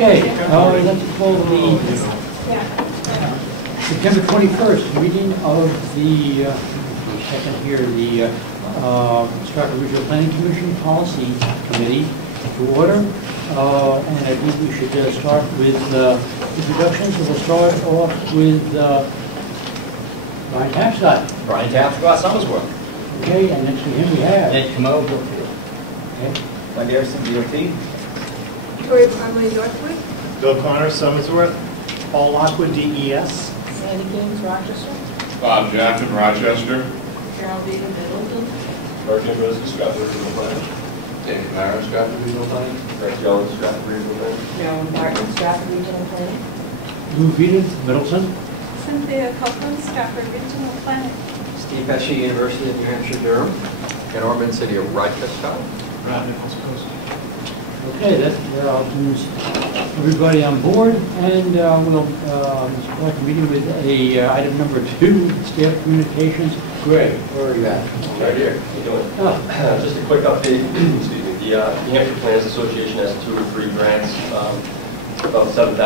Okay, let's call the September 21st meeting of the, second here, the Strafford Regional Planning Commission Policy Committee to order. And I think we should start with introductions. So we'll start off with Brian Tapscott. Brian Tapscott, Summersworth. Okay, and next to him we have Ed Camo, Brookfield. Okay. Mike Garrison, DOT. Victoria Parmalee, Northwood. Bill Connor, Summersworth. Paul Lockwood, DES. Sandy Gaines, Rochester. Bob Jackson, Rochester. Carol Beaver, Middleton. Bergen Rose, Strafford Regional Planning. Dave Mara, Strafford Regional Planning. Greg Jones, Strafford Regional Planning. Marilyn Martin, Strafford Regional Planning. Lou Vita, Middleton. Cynthia Copeland, Strafford Regional Planning. Steve Pesci, University of New Hampshire, Durham. Ken Orban, City of Rochester. Brad Nichols, Coast. Okay, that brings everybody on board, and we'll start the meeting with item number 2, staff communications. Greg, where are you at? Right here. How you doing? Oh. Just a quick update. Excuse me. The New Hampshire Planners Association has 2 or 3 grants, about $7,000 to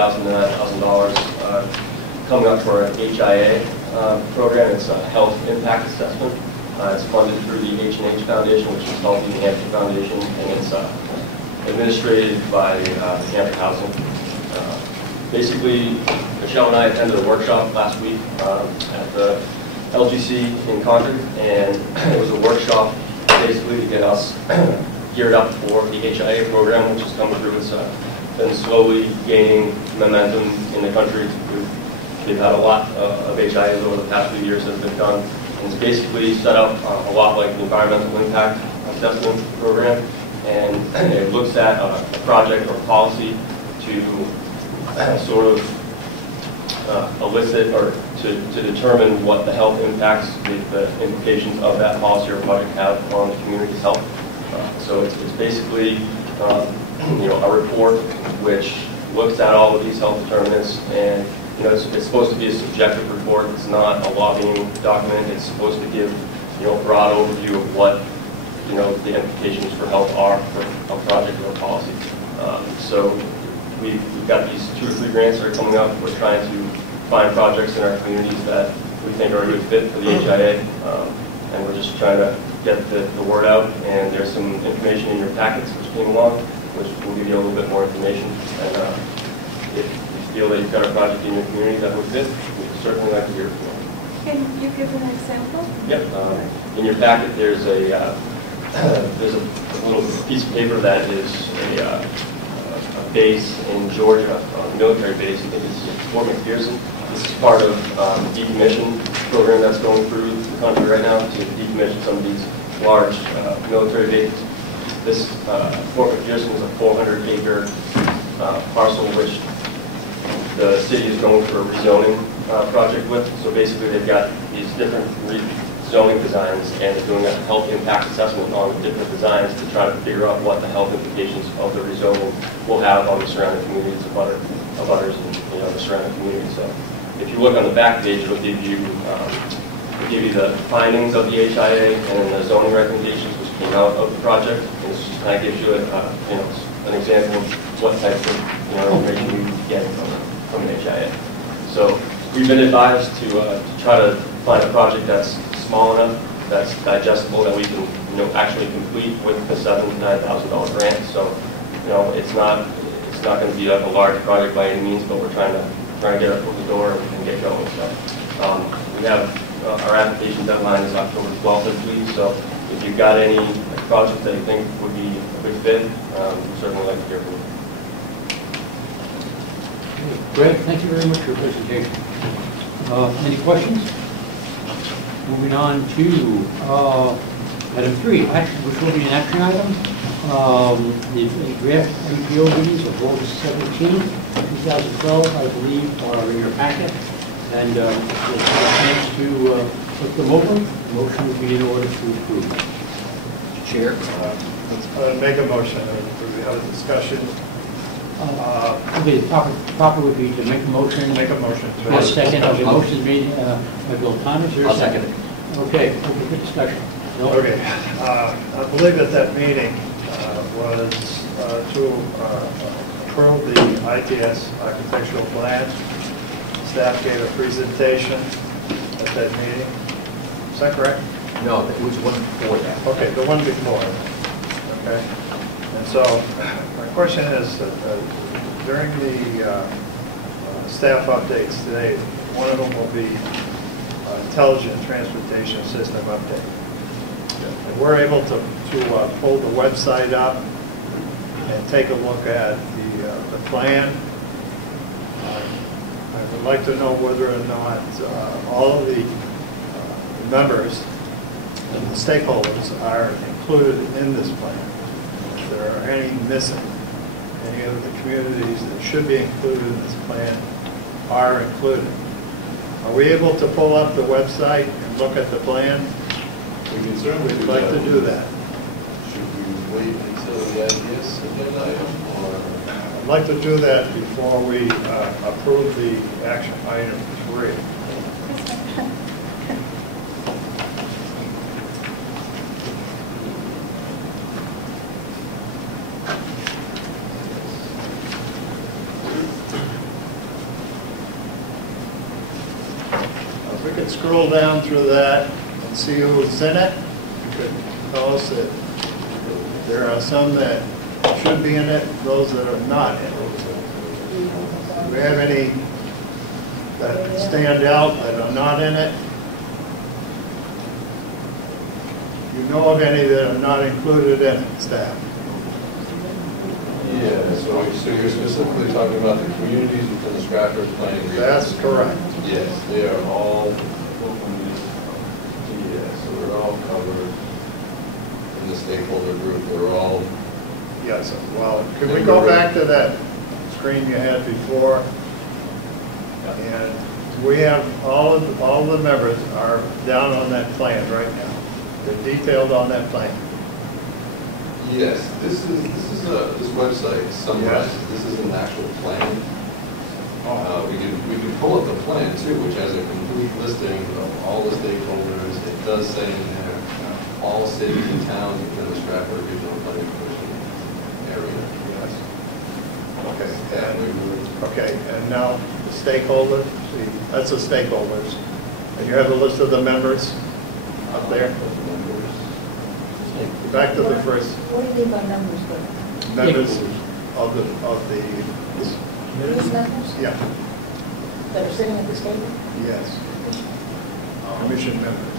$9,000 coming up for an HIA program. It's a health impact assessment. It's funded through the H&H Foundation, which is called the New Hampshire Foundation, and it's administrated by New Hampshire Housing. Basically, Michelle and I attended a workshop last week at the LGC in Concord, and it was a workshop basically to get us geared up for the HIA program, which is coming through. It's been slowly gaining momentum in the country. They've had a lot of HIAs over the past few years that have been done. And it's basically set up a lot like the environmental impact assessment program, and it looks at a project or policy to sort of elicit or to determine what the health impacts, the implications of that policy or project have on the community's health. So it's basically a report which looks at all of these health determinants, and it's supposed to be a subjective report. It's not a lobbying document. It's supposed to give a broad overview of what the implications for health are for a project or a policy. So we've got these 2 or 3 grants that are coming up. We're trying to find projects in our communities that we think are a good fit for the HIA, and we're just trying to get the word out. And there's some information in your packets which came along, which will give you a little bit more information. And if you feel that you've got a project in your community that would fit, we'd certainly like to hear from you. Can you give an example? Yep. In your packet, there's a little piece of paper that is a base in Georgia, a military base. I think it's Fort McPherson. This is part of the decommission program that's going through the country right now to decommission some of these large military bases. This Fort McPherson is a 400-acre parcel which the city is going for a rezoning project with. So basically they've got these different zoning designs, and they're doing a health impact assessment on the different designs to try to figure out what the health implications of the rezoning will have on the surrounding communities of others and the surrounding communities. So if you look on the back page, it'll give you the findings of the HIA and then the zoning recommendations which came out of the project. And this just kind of gives you an example of what type of information you get from an HIA. So we've been advised to try to find a project that's small enough, that's digestible, that we can actually complete with the $7,000 to $9,000 grant. So it's not going to be like a large project by any means, but we're trying to get it from the door and get going. So we have our application deadline is October 12th, I believe. So if you've got any projects that you think would be a good fit, we'd certainly like to hear from you. Greg, thank you very much for your presentation. Any questions? Moving on to item 3, which will be an action item. The draft MPO meetings of August 17, 2012, I believe, are in your packet. And we'll have a chance to look them over. The motion would be in order to approve. Chair, let's make a motion. We have a discussion. Okay, the proper would be to make a motion. Make a motion. A second. The motion is made by Bill Thomas. I'll second it. Okay, open for discussion. No? Okay. I believe at that meeting was to approve the ITS architectural plan. Staff gave a presentation at that meeting. Is that correct? No, it was one before that. Okay, the one before. Okay. And so my question is, during the staff updates today, one of them will be intelligent transportation system update. And we're able to pull the website up and take a look at the plan. I would like to know whether or not all of the members and the stakeholders are included in this plan. If there are any missing, any of the communities that should be included in this plan are included. Are we able to pull up the website and look at the plan? We can certainly We'd like to do that. Should we wait until the ITS agenda item, or? I'd like to do that before we approve the action item 3. If we could scroll down through that and see who's in it, you could tell us that there are some that should be in it, those that are not in it. Do we have any that stand out that are not in it? You know of any that are not included in it, staff? Yeah, so you're specifically talking about the communities within the Strafford planning region? That's correct. Yes, they are all, so they're all covered in the stakeholder group. They're all, Yes, well, could we go back to that screen you had before? And we have, all the members are down on that plan right now. They're detailed on that plan. yes, this website summarizes, this is an actual plan. We can pull up the plan too, which has a complete listing of all the stakeholders. It does say in there, all cities and towns within the Strafford Regional Planning Commission area. Yes. Okay. That we would. Okay, and now the stakeholders, see, that's the stakeholders. And you have a list of the members up there? Back to the first What do you mean by numbers, though? members of the These members yeah, that are sitting at this table? yes, commission members.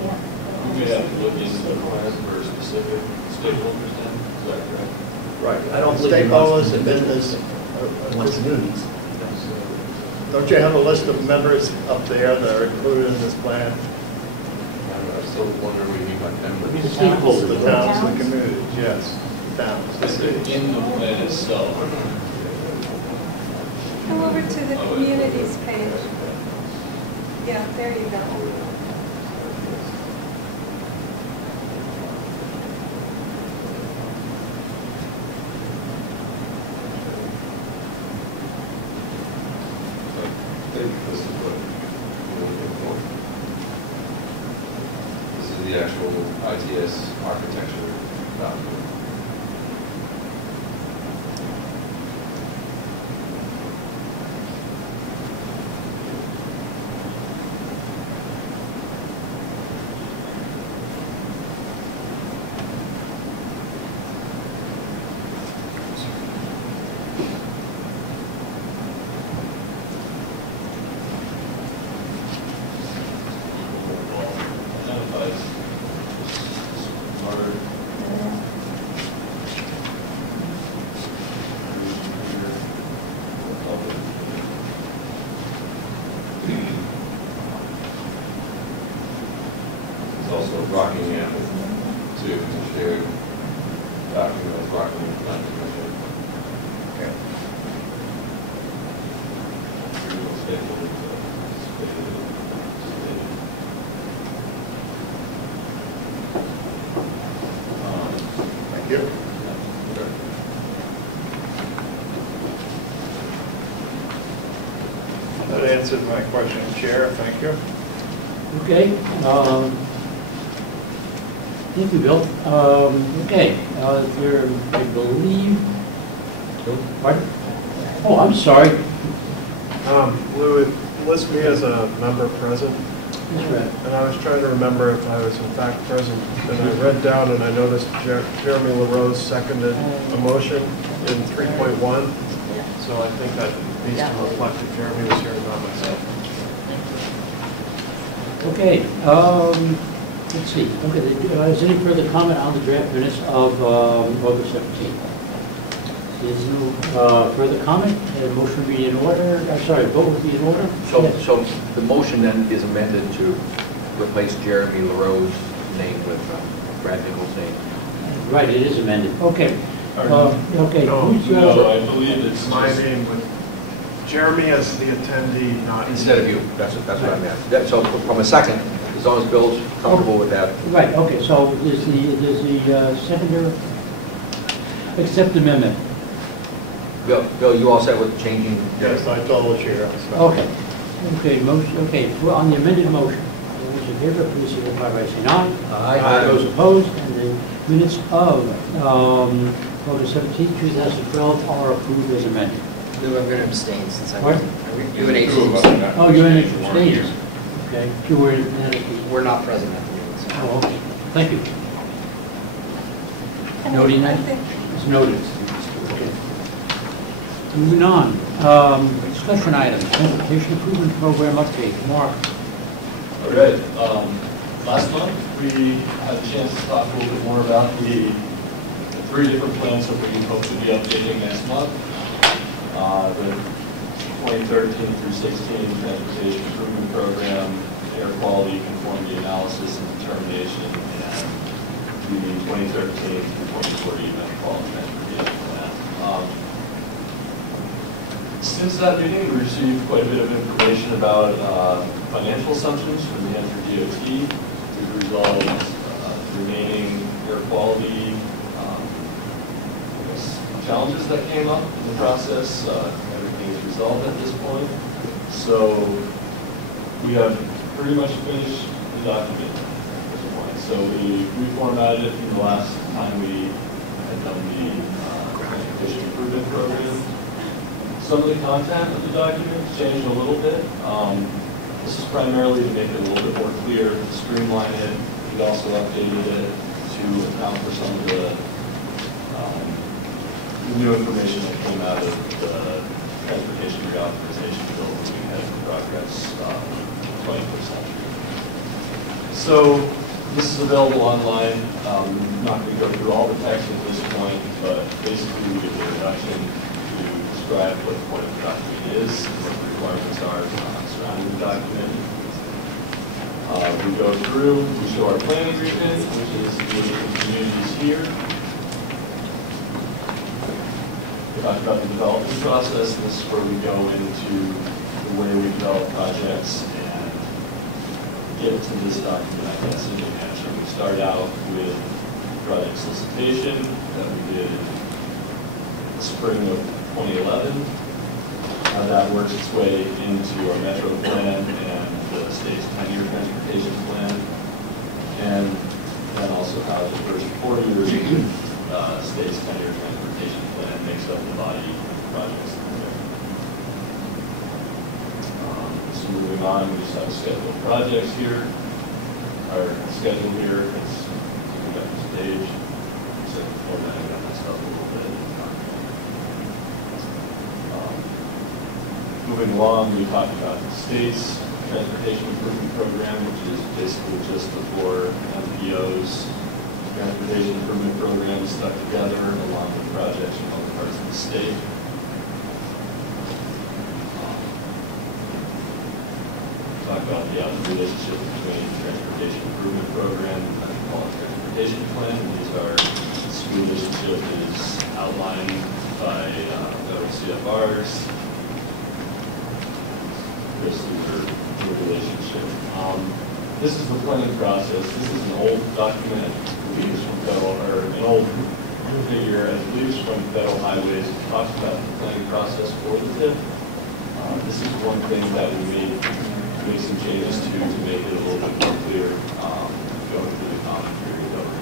Yeah. You may have to look into the plan for specific stakeholders then, is that correct? Right. I don't believe you Stakeholders want and business. Once communities. Don't you have a list of members up there that are included in this plan? I still wonder what you mean by members. The stakeholders. The towns and communities, yes, the towns, the cities. In the plan itself. Come over to the communities page. Yeah, there you go. I think this is what you're looking for. This is the actual ITS architecture document. Identifies smarter. It's also Rockingham, too, a shared document with Rockingham Planning Commission. Okay. Thank you. That answered my question, Chair, thank you. Okay. Thank you, Bill. Okay, there, I believe, Pardon? Oh, I'm sorry. Lou, it lists me as a member present, That's right. and I was trying to remember if I was in fact present. And I read down and I noticed Jeremy LaRose seconded a motion in 3.1, so I think that needs to reflect that Jeremy was here and not myself. Okay, let's see. Okay, is there any further comment on the draft minutes of August 17th? There's no further comment. Motion will be in order. Sorry, vote will be in order. Yes. So the motion then is amended to replace Jeremy LaRose's name with Brad Nichols' name. Right, it is amended. Okay. Okay. No, Who's, No, I believe it's My just, name with Jeremy as the attendee, not Instead of you, that's what I meant. So from a second, as long as Bill's comfortable with that. Right, okay, so does the seconder accept the amendment? Bill, you all set with changing? Yes, I told the chair. Okay. Okay, motion, okay, well, on the amended motion, all those in favor, please signify by saying aye. Aye. Those opposed, and the minutes of August 17, 2012 are approved as amended. Lou, I'm going to abstain since I What? wasn't. You and H. Two of us are not- Oh, you're in it, weren't here. abstainers. Okay, you were in it. We're not present at the meeting. So. Oh, okay, thank you. Noting that? It's noted. Okay. Moving on, discussion items, transportation improvement program update. Mark. all right. Last month, we had a chance to talk a little bit more about the 3 different plans that we hope to be updating next month. The 2013 through 16 transportation improvement program, air quality conformity analysis and determination, and the 2013 through 2040 metropolitan transportation plan. Since that meeting, we received quite a bit of information about financial assumptions from the Hampshire DOT to resolve remaining air quality challenges that came up in the process. Everything is resolved at this point. So we have pretty much finished the document at this point. So we reformatted it from the last time we had done the transportation improvement program. Some of the content of the document changed a little bit. This is primarily to make it a little bit more clear, to streamline it. We also updated it to account for some of the new information that came out of the transportation reauthorization bill that we had in progress 20%. So this is available online. I'm not going to go through all the text at this point, but basically we give an introduction to describe what the point of the document is, and what the requirements are surrounding the document. We go through, we show our planning agreement, which is the communities here. We talk about the development process, and this is where we go into the way we develop projects and get to this document, I guess, in New Hampshire. We start out with project solicitation that we did in the spring of 2011. How that works its way into our metro plan and the state's 10-year transportation plan, and then also how the first 4 years state's 10-year transportation plan makes up the body of projects there. So moving on, we just have a schedule of projects here. Our schedule here is looking at this page. So formatting that stuff a little bit. Moving along, we talked about the state's transportation improvement program, which is basically just the 4 MPOs. Transportation improvement program is stuck together along with projects from other parts of the state. Talk about the relationship between transportation improvement program and metropolitan transportation plan. These are, this relationship is outlined by federal CFRs. This is the relationship. This is the planning process. This is an old document. From federal, or an old figure, I believe it's from Federal Highways, it talks about the planning process for the TIP. This is one thing that we made some changes to make it a little bit more clear going through the comment period over.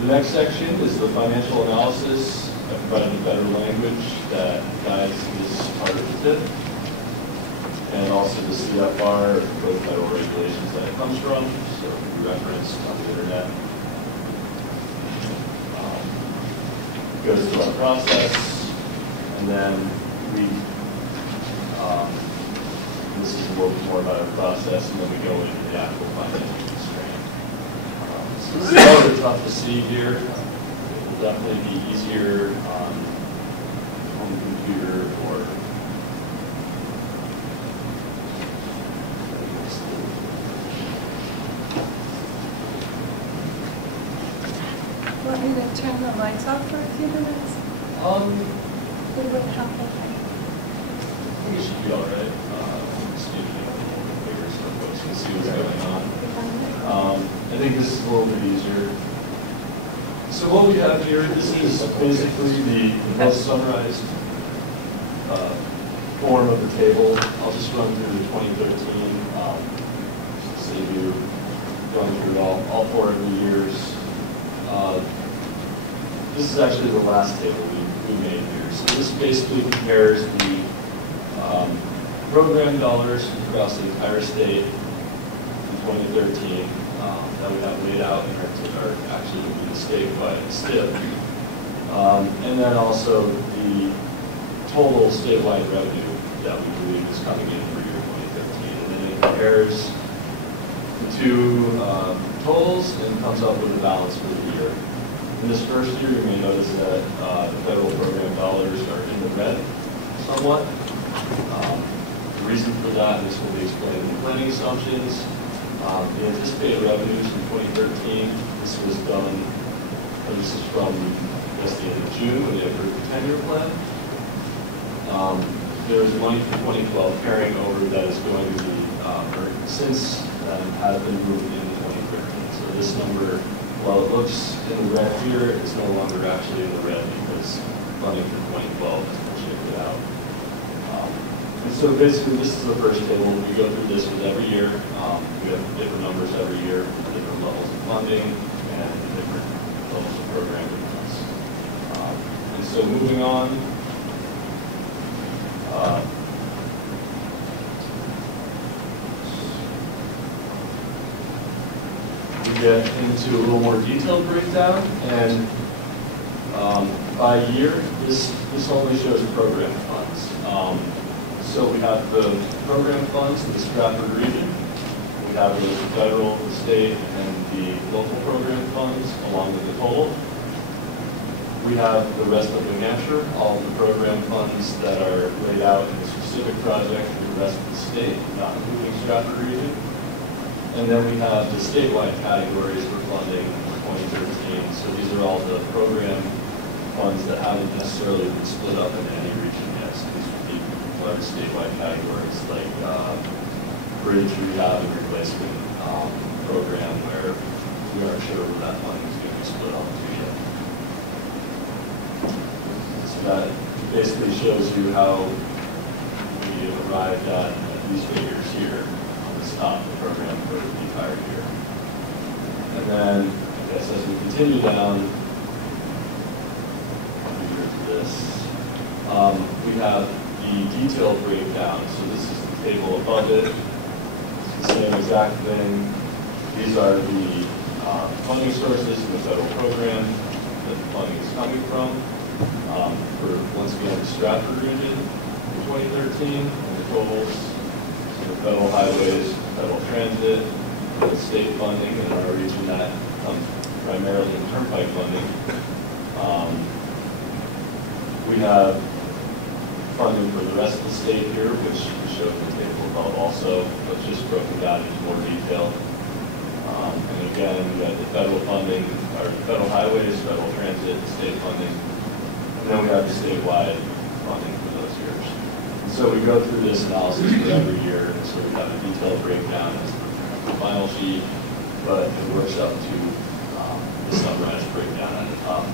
The next section is the financial analysis. I provided better language that guides this part of the TIP, and also the CFR, both federal regulations that it comes from, so it can be referenced on the internet. Goes through our process, and then we, this is a little bit more about our process, and then we go into the actual financial constraint. So this is a little tough to see here. It will definitely be easier on home computer or Want me to turn the lights off for a few minutes? It would help if I think it should be all right. Just need to make it a little bigger so folks can see what's going on. I think this is a little bit easier. So what we have here, this is basically the most summarized form of the table. I'll just run through the 2013, just to save you going through all 4 of the years. This is actually the last table we made here. So this basically compares the program dollars across the entire state in 2013 that we have laid out in our actually would be the statewide STIP. And then also the total statewide revenue that we believe is coming in for year 2015. And then it compares the two totals and comes up with a balance for the year. In this first year, you may notice that the federal program dollars are in the red somewhat. The reason for that, this will be explained in the planning assumptions. The anticipated revenues in 2013, this was done, this is from, I guess, the end of June when they approved the 10-year plan. There is money for 2012 carrying over that is going to be earned since then has been moved into 2013. So this number, while it looks in the red here, it's no longer actually in the red because funding for 2012 has been shifted out. And so basically, this is the first table. We go through this with every year. We have different numbers every year, different levels of funding, and different levels of program demands. And so moving on, we get into a little more detailed breakdown, and by year, this only shows the program funds. So we have the program funds in the Strafford region. We have the federal, the state, and the local program funds along with the total. We have the rest of New Hampshire, all of the program funds that are laid out in the specific project for the rest of the state, not including Strafford region. And then we have the statewide categories for funding for 2013. So these are all the program funds that haven't necessarily been split up into any region yet. So these would be large statewide categories like bridge rehab and replacement program where we aren't sure where that money is going to be split up to yet. So that basically shows you how we arrived at these figures here on the top of the program for the entire year. And then, I guess as we continue down this, we have the detailed breakdown. So this is the table above it. It's the same exact thing. These are the funding sources in the federal program that the funding is coming from. For, once again, the Strafford region in 2013, and the totals, so the federal highways, federal transit, the state funding, and our region that comes primarily in turnpike funding. We have funding for the rest of the state here, which we showed in the table above also, but just broken down into more detail. And again, we got the federal funding, or federal highways, federal transit, state funding, and then we have the statewide funding for those years. And so we go through this analysis for every year, and so we have a detailed breakdown as the final sheet, but it works up to the summarized breakdown at the top.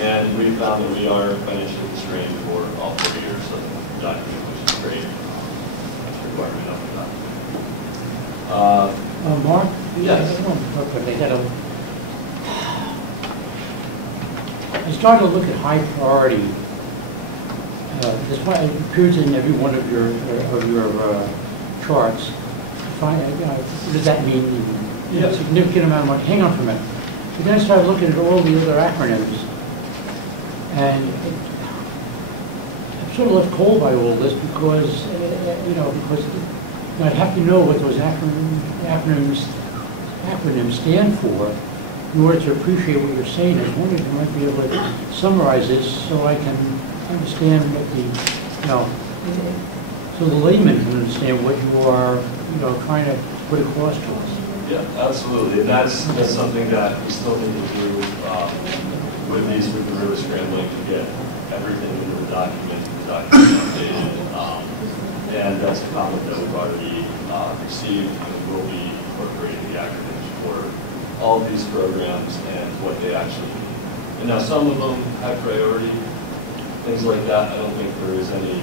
And we found that we are financially constrained for all 4 years of the document, which is great. That's a requirement of the document. Mark? Yes. Okay, they had a, I started to look at high priority. This one appears in every one of your charts. What does that mean? A significant amount of money. Hang on for a minute. So then I started looking at all the other acronyms, and I'm sort of left cold by all this because I'd have to know what those acronyms stand for in order to appreciate what you're saying. I was wondering if you might be able to summarize this so I can understand what so the layman can understand what you are, trying to put across to us. Yeah, absolutely. And that's something that we still need to do with these. We've been really scrambling to get everything into the document updated. And that's a comment that we've already received, and we'll be incorporating the acronyms for all of these programs and what they actually mean. And now some of them have priority, things like that. I don't think there is any,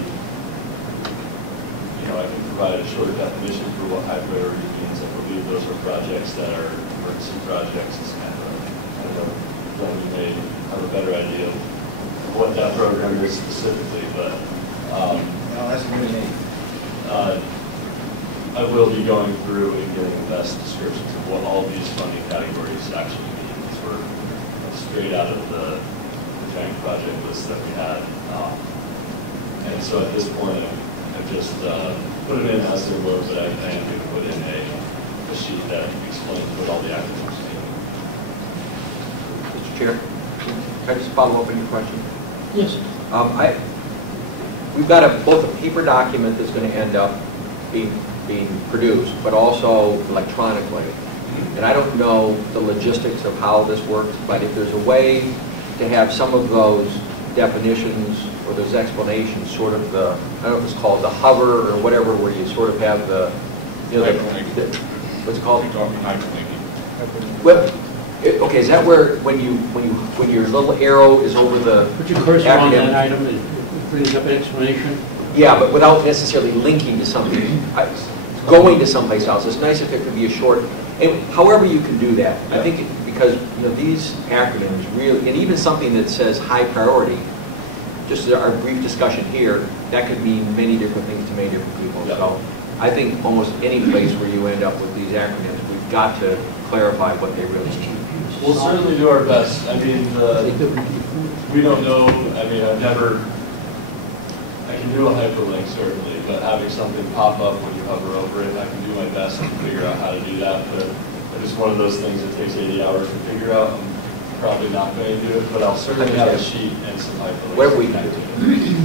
I can provide a short definition for what high priority means. I believe those are projects that are emergency projects. Then you may have a better idea of what that program is specifically, but that's a good name. I will be going through and getting the best descriptions of what all these funding categories actually mean. These were straight out of the giant project list that we had. And so at this point, I've just put it in as they were, but I am going to put in a sheet that explains what all the acronyms mean. Mr. Chair, can I just follow up on your question? Yes. We've got both a paper document that's going to end up being produced, but also electronically. And I don't know the logistics of how this works, but if there's a way to have some of those definitions or those explanations, sort of I don't know if it's called the hover or whatever, where you sort of have what's it called? Well, okay, is that where when your little arrow is over the put your cursor on that item, it brings up an explanation? Yeah, but without necessarily linking to something, going to someplace else. It's nice if it could be a short, and however you can do that. I think because these acronyms really, and even something that says high priority, just our brief discussion here, that could mean many different things to many different people. So I think almost any place where you end up with these acronyms, we've got to clarify what they really mean. We'll certainly do our best. I mean, we don't know. I mean, I can do a hyperlink certainly, but having something pop up when you hover over it, I can do my best to figure out how to do that. But it's one of those things that takes 80 hours to figure out. I'm probably not going to do it, but I'll certainly have a sheet and some hyperlinks. Where we can do it.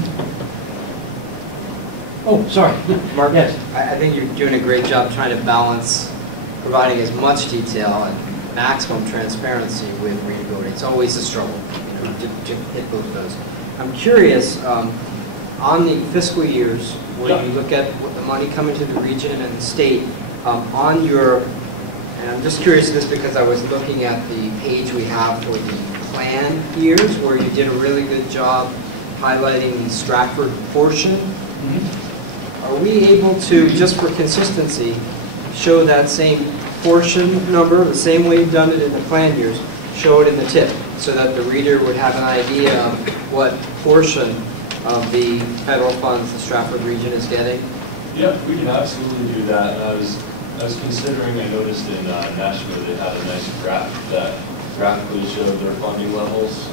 Oh, sorry. Mark, yes. I think you're doing a great job trying to balance providing as much detail and maximum transparency with readability. It's always a struggle, to hit both of those. I'm curious, on the fiscal years, where you look at what the money coming to the region and the state, on your, and I'm just curious of this because I was looking at the page we have for the plan years, where you did a really good job highlighting the Strafford portion. Are we able to, just for consistency, show that same portion number, the same way you've done it in the plan years, show it in the tip, so that the reader would have an idea of what portion of the federal funds the Strafford region is getting? Yeah, we can absolutely do that. And I was considering, I noticed in Nashville they had a nice graph that graphically showed their funding levels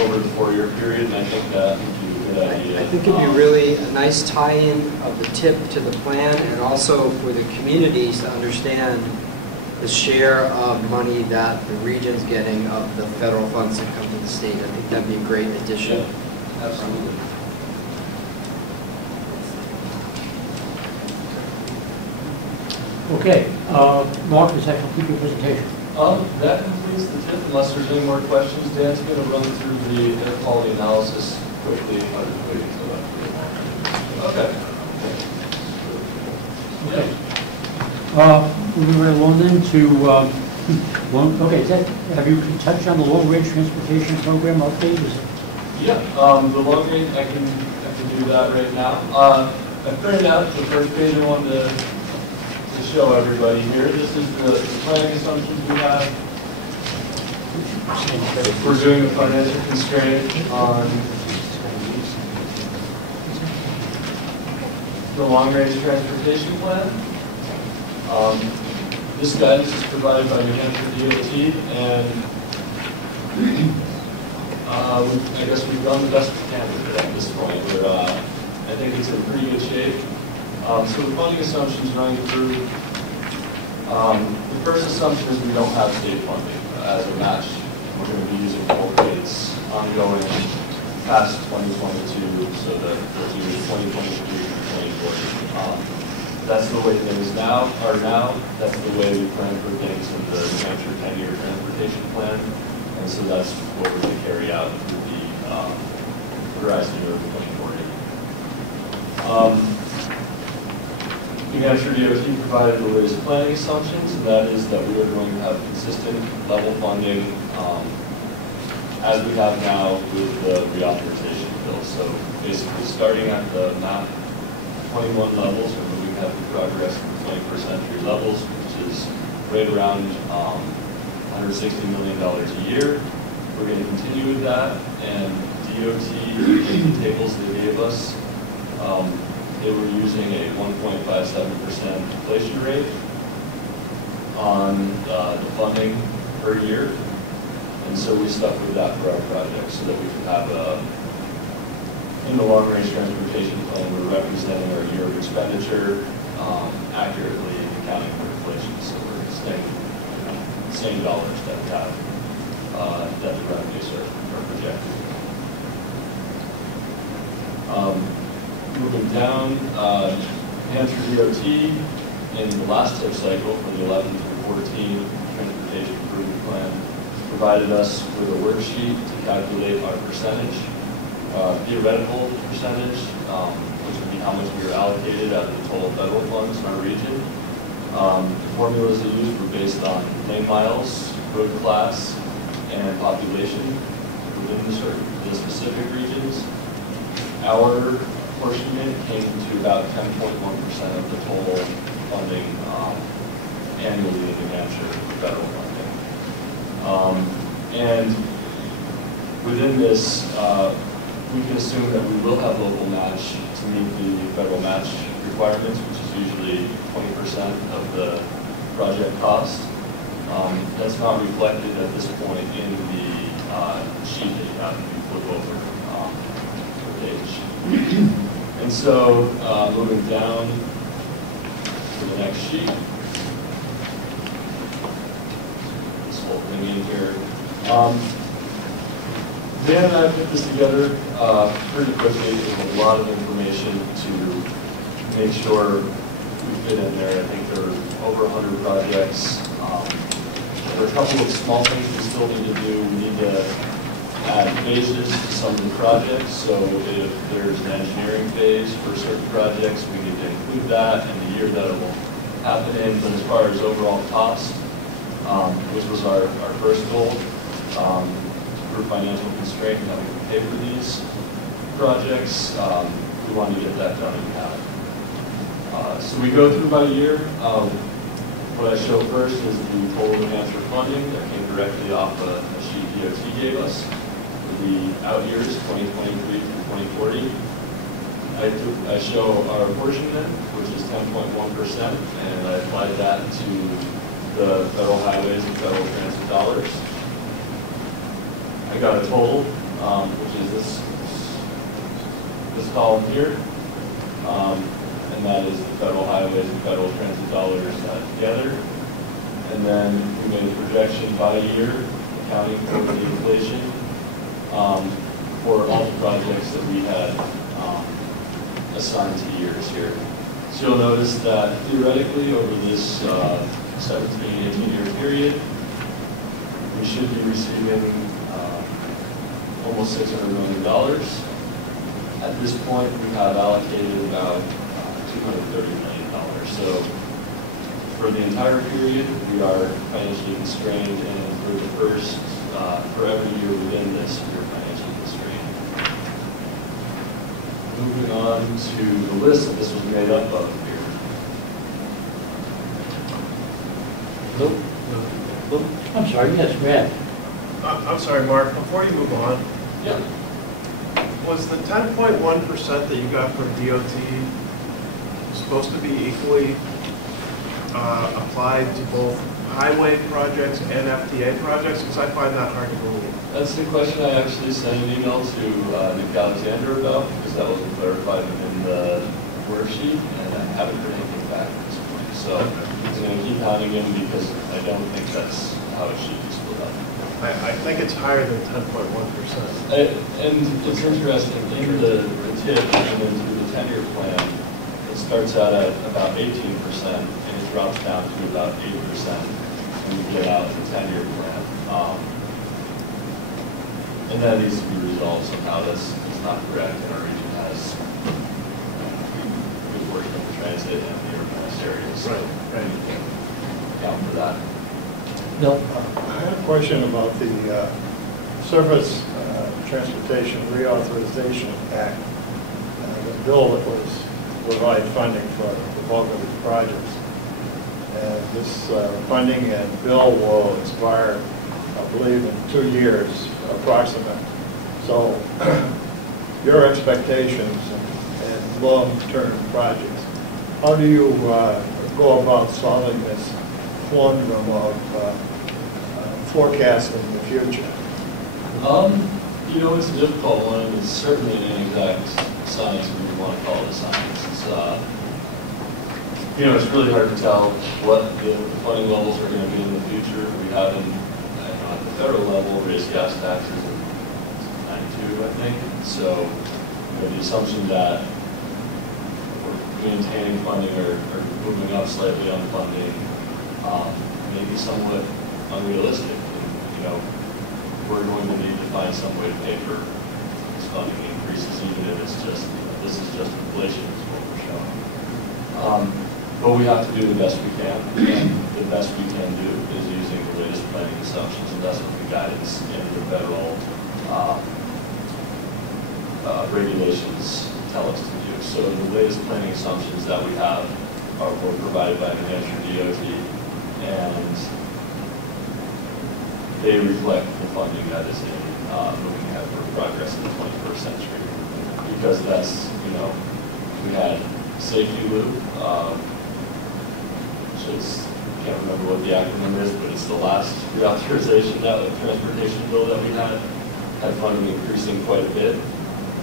over the 4-year period, and I think that would be a good idea. I think it'd be really a nice tie-in of the tip to the plan, and also for the communities to understand the share of money that the region's getting of the federal funds that come to the state. I think that'd be a great addition. Yeah, absolutely. Okay. Mark, does that complete your presentation? That completes the tip, unless there's any more questions. Dan's going to run through the air quality analysis quickly. Okay. Moving right along then to, have you touched on the long-range transportation program update? Yeah, the long range, I can do that right now. I printed out the first page I wanted to show everybody here. This is the planning assumptions we have. We're doing a financial constraint on the long-range transportation plan. This guidance is provided by New Hampshire DOT, and I guess we've done the best we can with it at this point. I think it's in pretty good shape. So the funding assumptions running through, the first assumption is we don't have state funding as a match. We're going to be using full rates ongoing past 2022, so the years 2023 to 2040. That's the way things are now. That's the way we plan for things in the New Hampshire 10-year transportation plan. And so that's what we're going to carry out through the horizon year of 2040. New Hampshire DOT provided the latest planning assumptions, and that is that we are going to have consistent level funding as we have now with the reauthorization bill. So basically starting at the MAP 21 levels, we're moving heavy progress to 21st century levels, which is right around $160 million a year. We're going to continue with that, and DOT tables they gave us, they were using a 1.57% inflation rate on the funding per year. And so we stuck with that for our project so that we could have in the long-range transportation plan, we're representing our year of expenditure accurately and accounting for inflation. So we're staying the same dollars that we have, that the revenues are projected. Moving down, Hampshire DOT in the last tip cycle for the 11 through 14 transportation improvement plan provided us with a worksheet to calculate our percentage, theoretical percentage, which would be how much we were allocated out of the total federal funds in our region. The formulas they used were based on lane miles, road class, and population within the specific regions. Our apportionment came to about 10.1% of the total funding annually in New Hampshire for federal funding. And within this, we can assume that we will have local match to meet the federal match requirements, which is usually 20% of the project cost. That's not reflected at this point in the sheet that you have to flip over the page. And so, moving down to the next sheet, this whole thing in here. Dan and I put this together pretty quickly with a lot of information to make sure we fit in there. I think there are over 100 projects. There are a couple of small things we still need to do. We need to add phases to some of the projects. So if there's an engineering phase for certain projects, we need to include that and the year that it will happen in. But as far as overall cost, which was our first goal, for financial constraint and having to pay for these projects, we wanted to get that done in half. So we go through by year. What I show first is the total New Hampshire funding that came directly off a sheet DOT gave us for the out years, 2023 through 2040. I show our apportionment, which is 10.1%, and I applied that to the federal highways and federal transit dollars. I got a total, which is this column here. And that is the federal highways and federal transit dollars together. And then we made a projection by year, accounting for the inflation, for all the projects that we had assigned to years here. So you'll notice that theoretically over this 17-18 year period, we should be receiving almost $600 million. At this point, we have allocated about $230 million. So for the entire period, we are financially constrained, and for the first, for every year within this, we are financially constrained. Moving on to the list that this was made up of here. Nope. I'm sorry, yes, go ahead. I'm sorry, Mark, before you move on, Yeah. was the 10.1% that you got from DOT supposed to be equally applied to both highway projects and FTA projects? Because I find that hard to believe. That's the question I actually sent an email to Nick Alexander about, because that wasn't clarified within the worksheet, and I haven't heard anything back at this point. So I'm going to keep hounding him because I don't think that's how it should be split up. I think it's higher than 10.1%. And it's interesting, in the TIP and then through the 10-year plan, it starts out at about 18% and it drops down to about 8% when you get out the 10-year plan. And that needs to be resolved somehow. That's not correct, and our region has good working with transit and the urbanized areas. Right. Account for that. Bill? I had a question about the Surface Transportation Reauthorization Act, the bill that was provide funding for the bulk of these projects. And this funding and bill will expire, I believe, in 2 years, approximate. So your expectations and long-term projects, how do you go about solving this conundrum of forecasting the future? You know, it's a difficult one. It's certainly an inexact science, when you want to call it a science. It's, you know, it's really hard to tell what the funding levels are going to be in the future. We haven't, at the federal level, raised gas taxes in 92, I think. So, you know, the assumption that we're maintaining funding or moving up slightly on funding may be somewhat unrealistic. And, you know, we're going to need to find some way to pay for these funding increases, even if it's just, you know, this is just inflation is what we're showing. But we have to do the best we can, and the best we can do is using the latest planning assumptions, and that's what the guidance in the federal regulations tell us to do. So the latest planning assumptions that we have were provided by New Hampshire DOT, and they reflect the funding that is in moving ahead for progress in the 21st century. Because that's, you know, we had safety loop, which is, I can't remember what the acronym is, but it's the last reauthorization, that transportation bill that we had funding increasing quite a bit.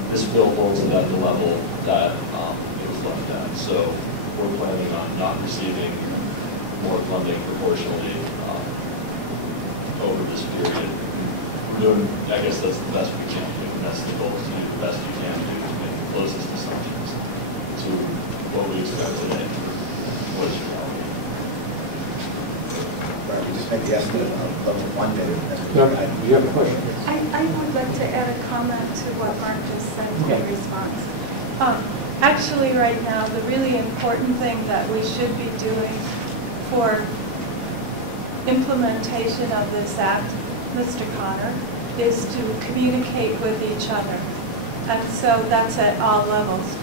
This bill holds it at the level that it was left at. So we're planning on not receiving more funding proportionally over this period. We're doing, I guess that's the best we can do, and that's the goal, is to do the best we can do to make the closest assumptions to what we expect today. What's your reality? We just make the estimate of the funding. You have a question? I would like to add a comment to what Mark just said in response. Actually, right now, the really important thing that we should be doing for implementation of this act, Mr. Connor, is to communicate with each other. And so that's at all levels.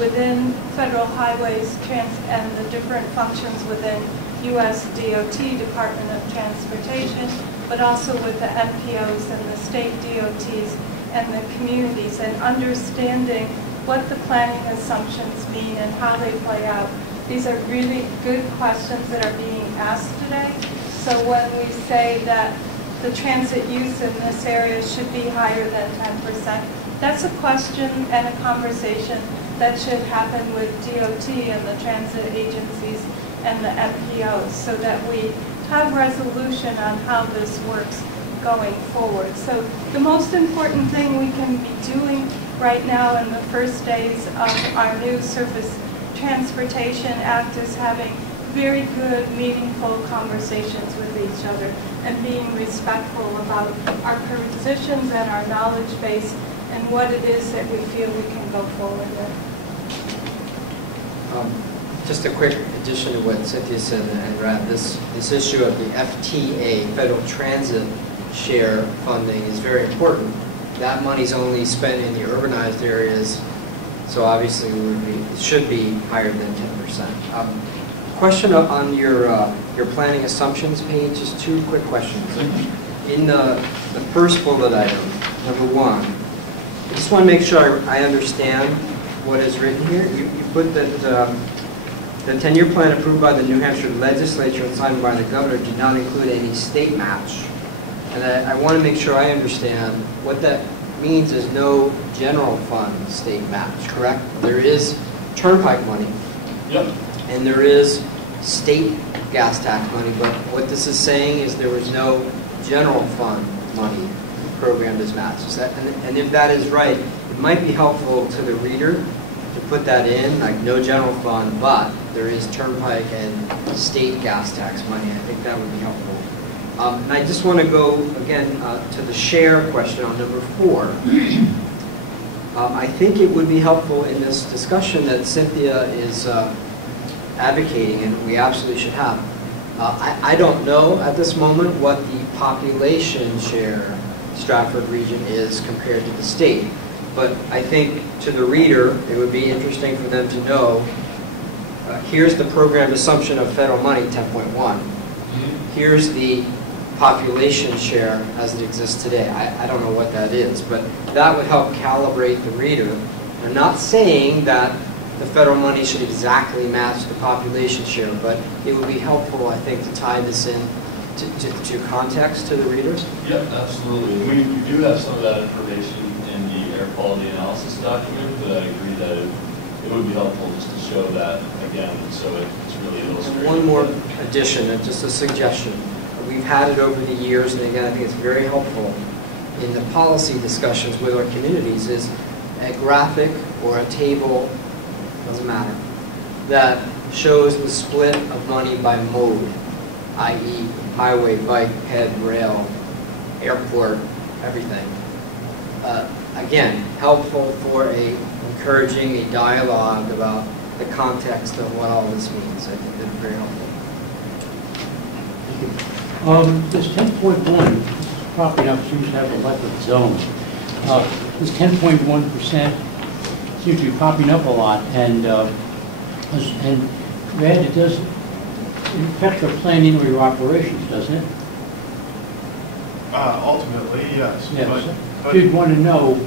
Within federal highways and the different functions within U.S. DOT, Department of Transportation, but also with the NPOs and the state DOTs and the communities, and understanding what the planning assumptions mean and how they play out. These are really good questions that are being asked today. So when we say that the transit use in this area should be higher than 10%, that's a question and a conversation that should happen with DOT and the transit agencies and the NPOs, so that we have resolution on how this works going forward. So the most important thing we can be doing right now in the first days of our new Surface Transportation Act is having very good, meaningful conversations with each other and being respectful about our positions and our knowledge base and what it is that we feel we can go forward with. Just a quick addition to what Cynthia said, and Brad, this issue of the FTA, Federal Transit Share funding, is very important. That money's only spent in the urbanized areas, so obviously it should be higher than 10%. Question on your planning assumptions page, just two quick questions. in the first bullet item, number 1, I just want to make sure I understand what is written here. You put that the 10-year plan approved by the New Hampshire legislature and signed by the governor did not include any state match. And I want to make sure I understand what that means is no general fund state match, correct? There is turnpike money. Yep. And there is state gas tax money, but what this is saying is there was no general fund money programmed as match. Is that, and if that is right, it might be helpful to the reader to put that in, like no general fund, but there is turnpike and state gas tax money. I think that would be helpful. And I just want to go again to the share question on number 4. I think it would be helpful in this discussion that Cynthia is advocating, and we absolutely should have. I don't know at this moment what the population share Strafford region is compared to the state, but I think to the reader it would be interesting for them to know here's the programmed assumption of federal money, 10.1. Here's the population share as it exists today. I don't know what that is, but that would help calibrate the reader. I'm not saying that the federal money should exactly match the population share, but it would be helpful, I think, to tie this in to context to the readers. Yep, absolutely. We do have some of that information in the air quality analysis document, but I agree that it would be helpful just to show that again, so it's really illustrated. One more addition, and just a suggestion. We've had it over the years, and again, I think it's very helpful in the policy discussions with our communities, is a graphic or a table, doesn't matter, that shows the split of money by mode, i.e. highway, bike, ped, rail, airport, everything. Again, helpful for encouraging a dialogue about the context of what all this means. I think that's very helpful. This 10.1, property now seems to have a lack of zone. This 10.1% seems to be popping up a lot, and Red, it does affect your planning or your operations, doesn't it? Ultimately, yes. Yes. But you'd want to know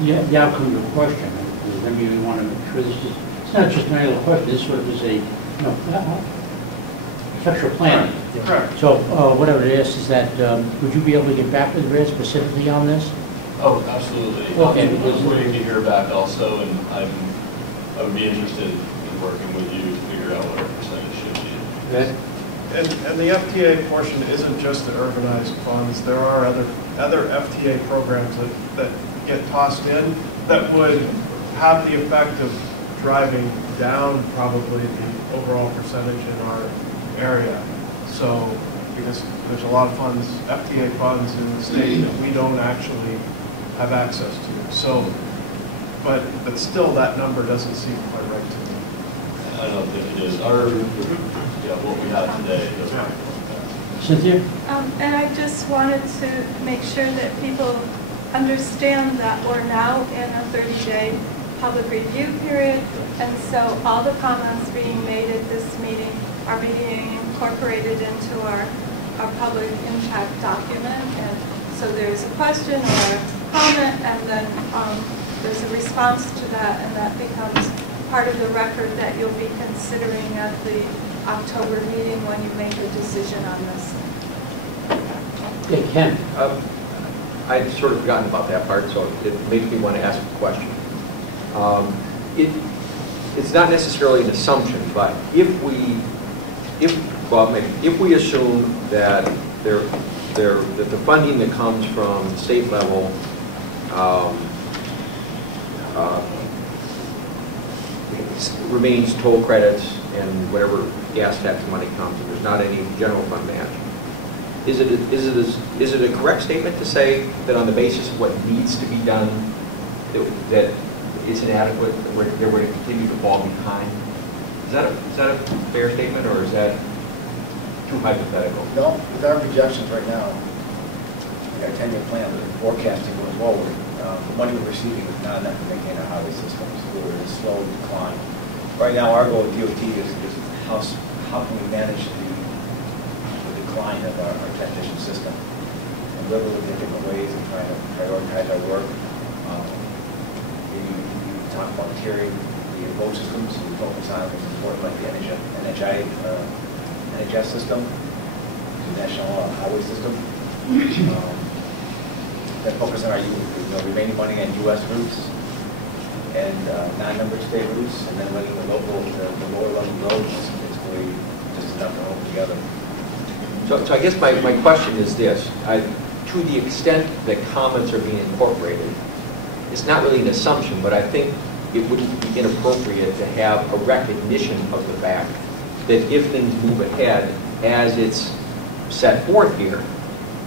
the outcome of the question. I mean, you want to make sure this is, it's not just an idle question, this sort of is a, affects your planning. Correct. So what I would ask is that, would you be able to get back with Red specifically on this? Oh, absolutely. Okay. I'm waiting to hear back also, and I would be interested in working with you to figure out what our percentage should be. Okay. And the FTA portion isn't just the urbanized funds. There are other FTA programs that get tossed in that would have the effect of driving down probably the overall percentage in our area. So, because there's a lot of funds, FTA funds in the state that we don't actually have access to. So, but still that number doesn't seem quite right to me. I don't think it is. What we have today doesn't look like that. Cynthia? And I just wanted to make sure that people understand that we're now in a 30-day public review period, and so all the comments being made at this meeting are being incorporated into our public impact document. And so there's a question or a comment, and then there's a response to that, and that becomes part of the record that you'll be considering at the October meeting when you make a decision on this. Yeah, Ken. I'd sort of forgotten about that part, so it makes me want to ask a question. It's not necessarily an assumption, but if we assume that that the funding that comes from the state level remains toll credits and whatever gas tax money comes, and there's not any general fund match, is it a correct statement to say that on the basis of what needs to be done, that it's inadequate, that we're going to continue to fall behind? Is that a fair statement, or is that too hypothetical? No, with our projections right now, our 10-year plan, the forecasting going forward, the money we're receiving is not enough to maintain our highway systems. We're in a slow decline. Right now, our goal at DOT is how can we manage the decline of our transportation system. And we're looking at different ways of trying to prioritize our work. You talk about tiering the road systems, we focus on what's important, like the NHS system, the National Highway System. That focus on our remaining money on U.S. routes and non-numbered state routes, and then letting the lower level roads basically just enough to hold together. So I guess my question is this. To the extent that comments are being incorporated, it's not really an assumption, but I think it wouldn't be inappropriate to have a recognition of the fact that if things move ahead as it's set forth here,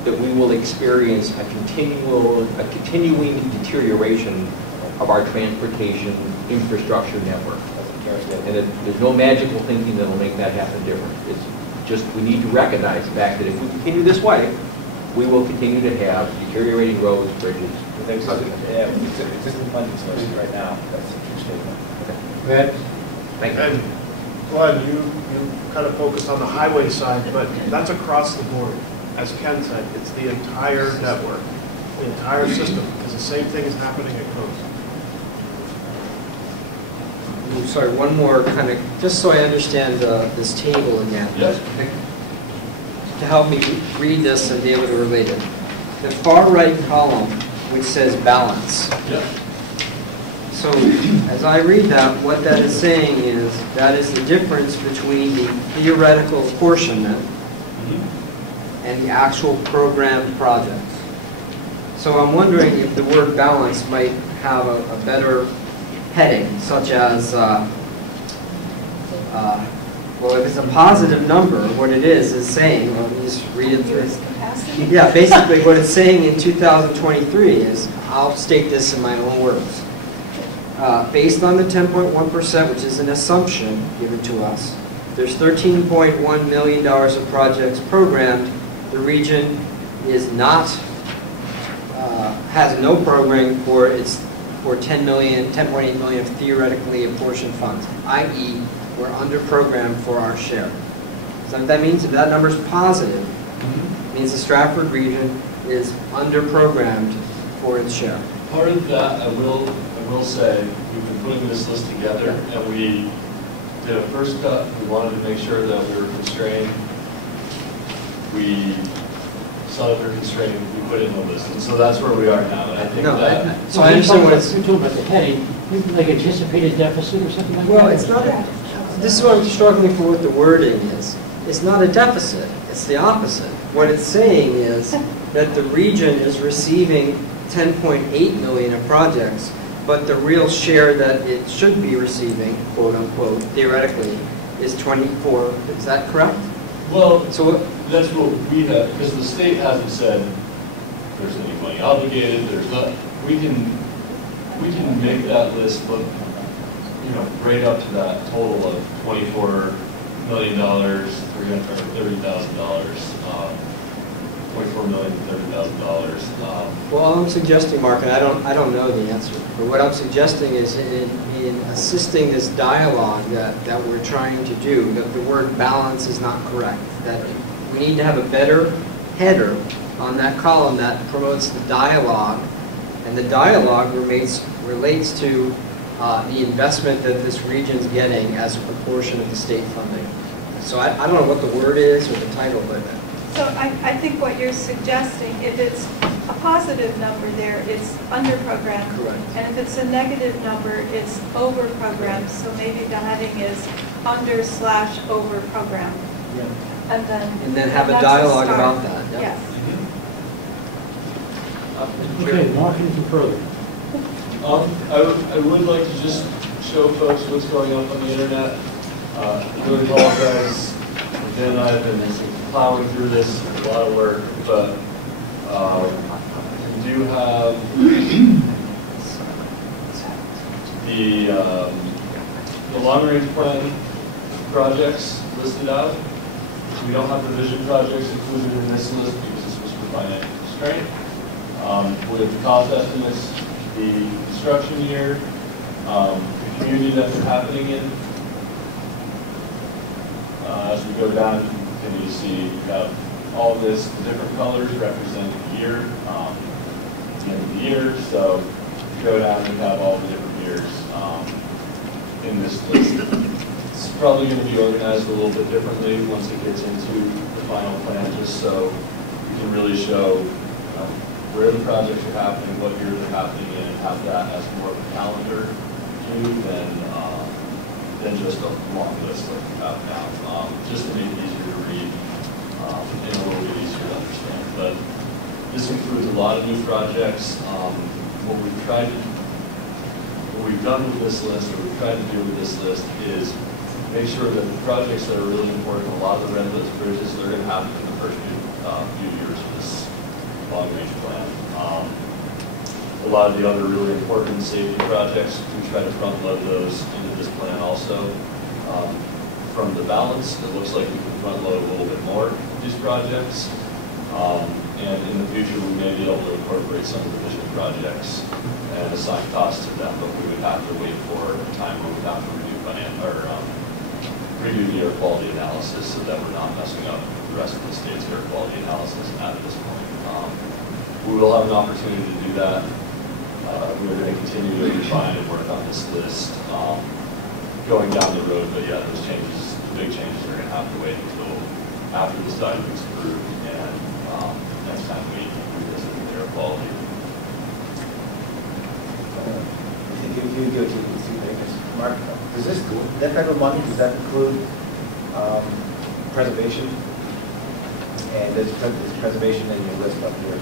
that we will experience a continuing deterioration of our transportation infrastructure network. And there's no magical thinking that will make that happen different. It's just we need to recognize the fact that if we continue this way, we will continue to have deteriorating roads, bridges. Yeah, existing funding sources right now. That's a true statement. Go ahead. Thank you. And Glenn, you kind of focus on the highway side, but that's across the board. As Ken said, it's the entire network, the entire system, because the same thing is happening at coast. I'm sorry, one more kind of, just so I understand this table again. Yes. To help me read this and be able to relate it. The far right column, which says balance. Yeah. So as I read that, what that is saying is that is the difference between the theoretical apportionment and the actual programmed projects. So I'm wondering if the word balance might have a better heading, such as, well, if it's a positive number, what it is saying, let me just read it through. Yeah, basically what it's saying in 2023 is, I'll state this in my own words. Based on the 10.1%, which is an assumption given to us, there's $13.1 million of projects programmed. The region is not, has no program for its 10.8 million of theoretically apportioned funds, i.e., we're under programmed for our share. So that means if that number is positive, it means the Strafford region is under programmed for its share. Part of that, I will say, we've been putting this list together, and we did a first cut. We wanted to make sure that we were constrained. We saw that we were constrained, we put in the list, and so that's where we are now. And I think so I understand what it's. You're talking about the heading, like anticipated deficit or something like that? Well, it's not. This is what I'm struggling for what the wording is. It's not a deficit. It's the opposite. What it's saying is that the region is receiving 10.8 million of projects, but the real share that it should be receiving, quote unquote, theoretically, is 24. Is that correct? Well, so that's what we have, because the state hasn't said there's any money obligated. There's not. We can make that list look, right up to that total of $24 million, $30,000, $24,030,000. Well, all I'm suggesting, Mark, and I don't know the answer, but what I'm suggesting is in assisting this dialogue that we're trying to do, that the word balance is not correct. That we need to have a better header on that column that promotes the dialogue, and the dialogue relates to the investment that this region's getting as a proportion of the state funding. So I don't know what the word is or the title, but... So I think what you're suggesting, if it's a positive number there, it's under-programmed. Correct. And if it's a negative number, it's over-programmed. So maybe the heading is under/over-programmed. Yeah. And then have a dialogue about that. Yeah. Yes. Okay, Mark, anything further? I would like to just show folks what's going up on the internet. I really apologize. Dan and I have been plowing through this, a lot of work, but we do have the long-range plan projects listed out. We don't have the vision projects included in this list because this was for financial constraint. With cost estimates, the construction year, the community that they're happening in. As we go down, you can see we have all this, the different colors represent the year, the end of the year. So if you go down and have all the different years in this list. It's probably going to be organized a little bit differently once it gets into the final plan, just so you can really show where the projects are happening, what year they're happening in, and have that as more of a calendar view than just a long list like we have now, just to make it easier to read and a little bit easier to understand. But this includes a lot of new projects. What we've done with this list, or we've tried to do with this list, is make sure that the projects that are really important, a lot of the red list bridges, they're going to happen in the first few years of this long-range plan. A lot of the other really important safety projects, we try to front-load those into this plan also. From the balance, it looks like we can front-load a little bit more of these projects. And in the future, we may be able to incorporate some of the vision projects and assign costs to them, but we would have to wait for a time when we have to redo the air quality analysis so that we're not messing up the rest of the state's air quality analysis at this point. We will have an opportunity to do that. We're going to continue to refine and work on this list going down the road, but yeah, those changes, the big changes, are going to have to wait until after this document's approved and next time we revisit the air quality. You go to Mark, does this, that federal money, does that include preservation? And is preservation in your list up here?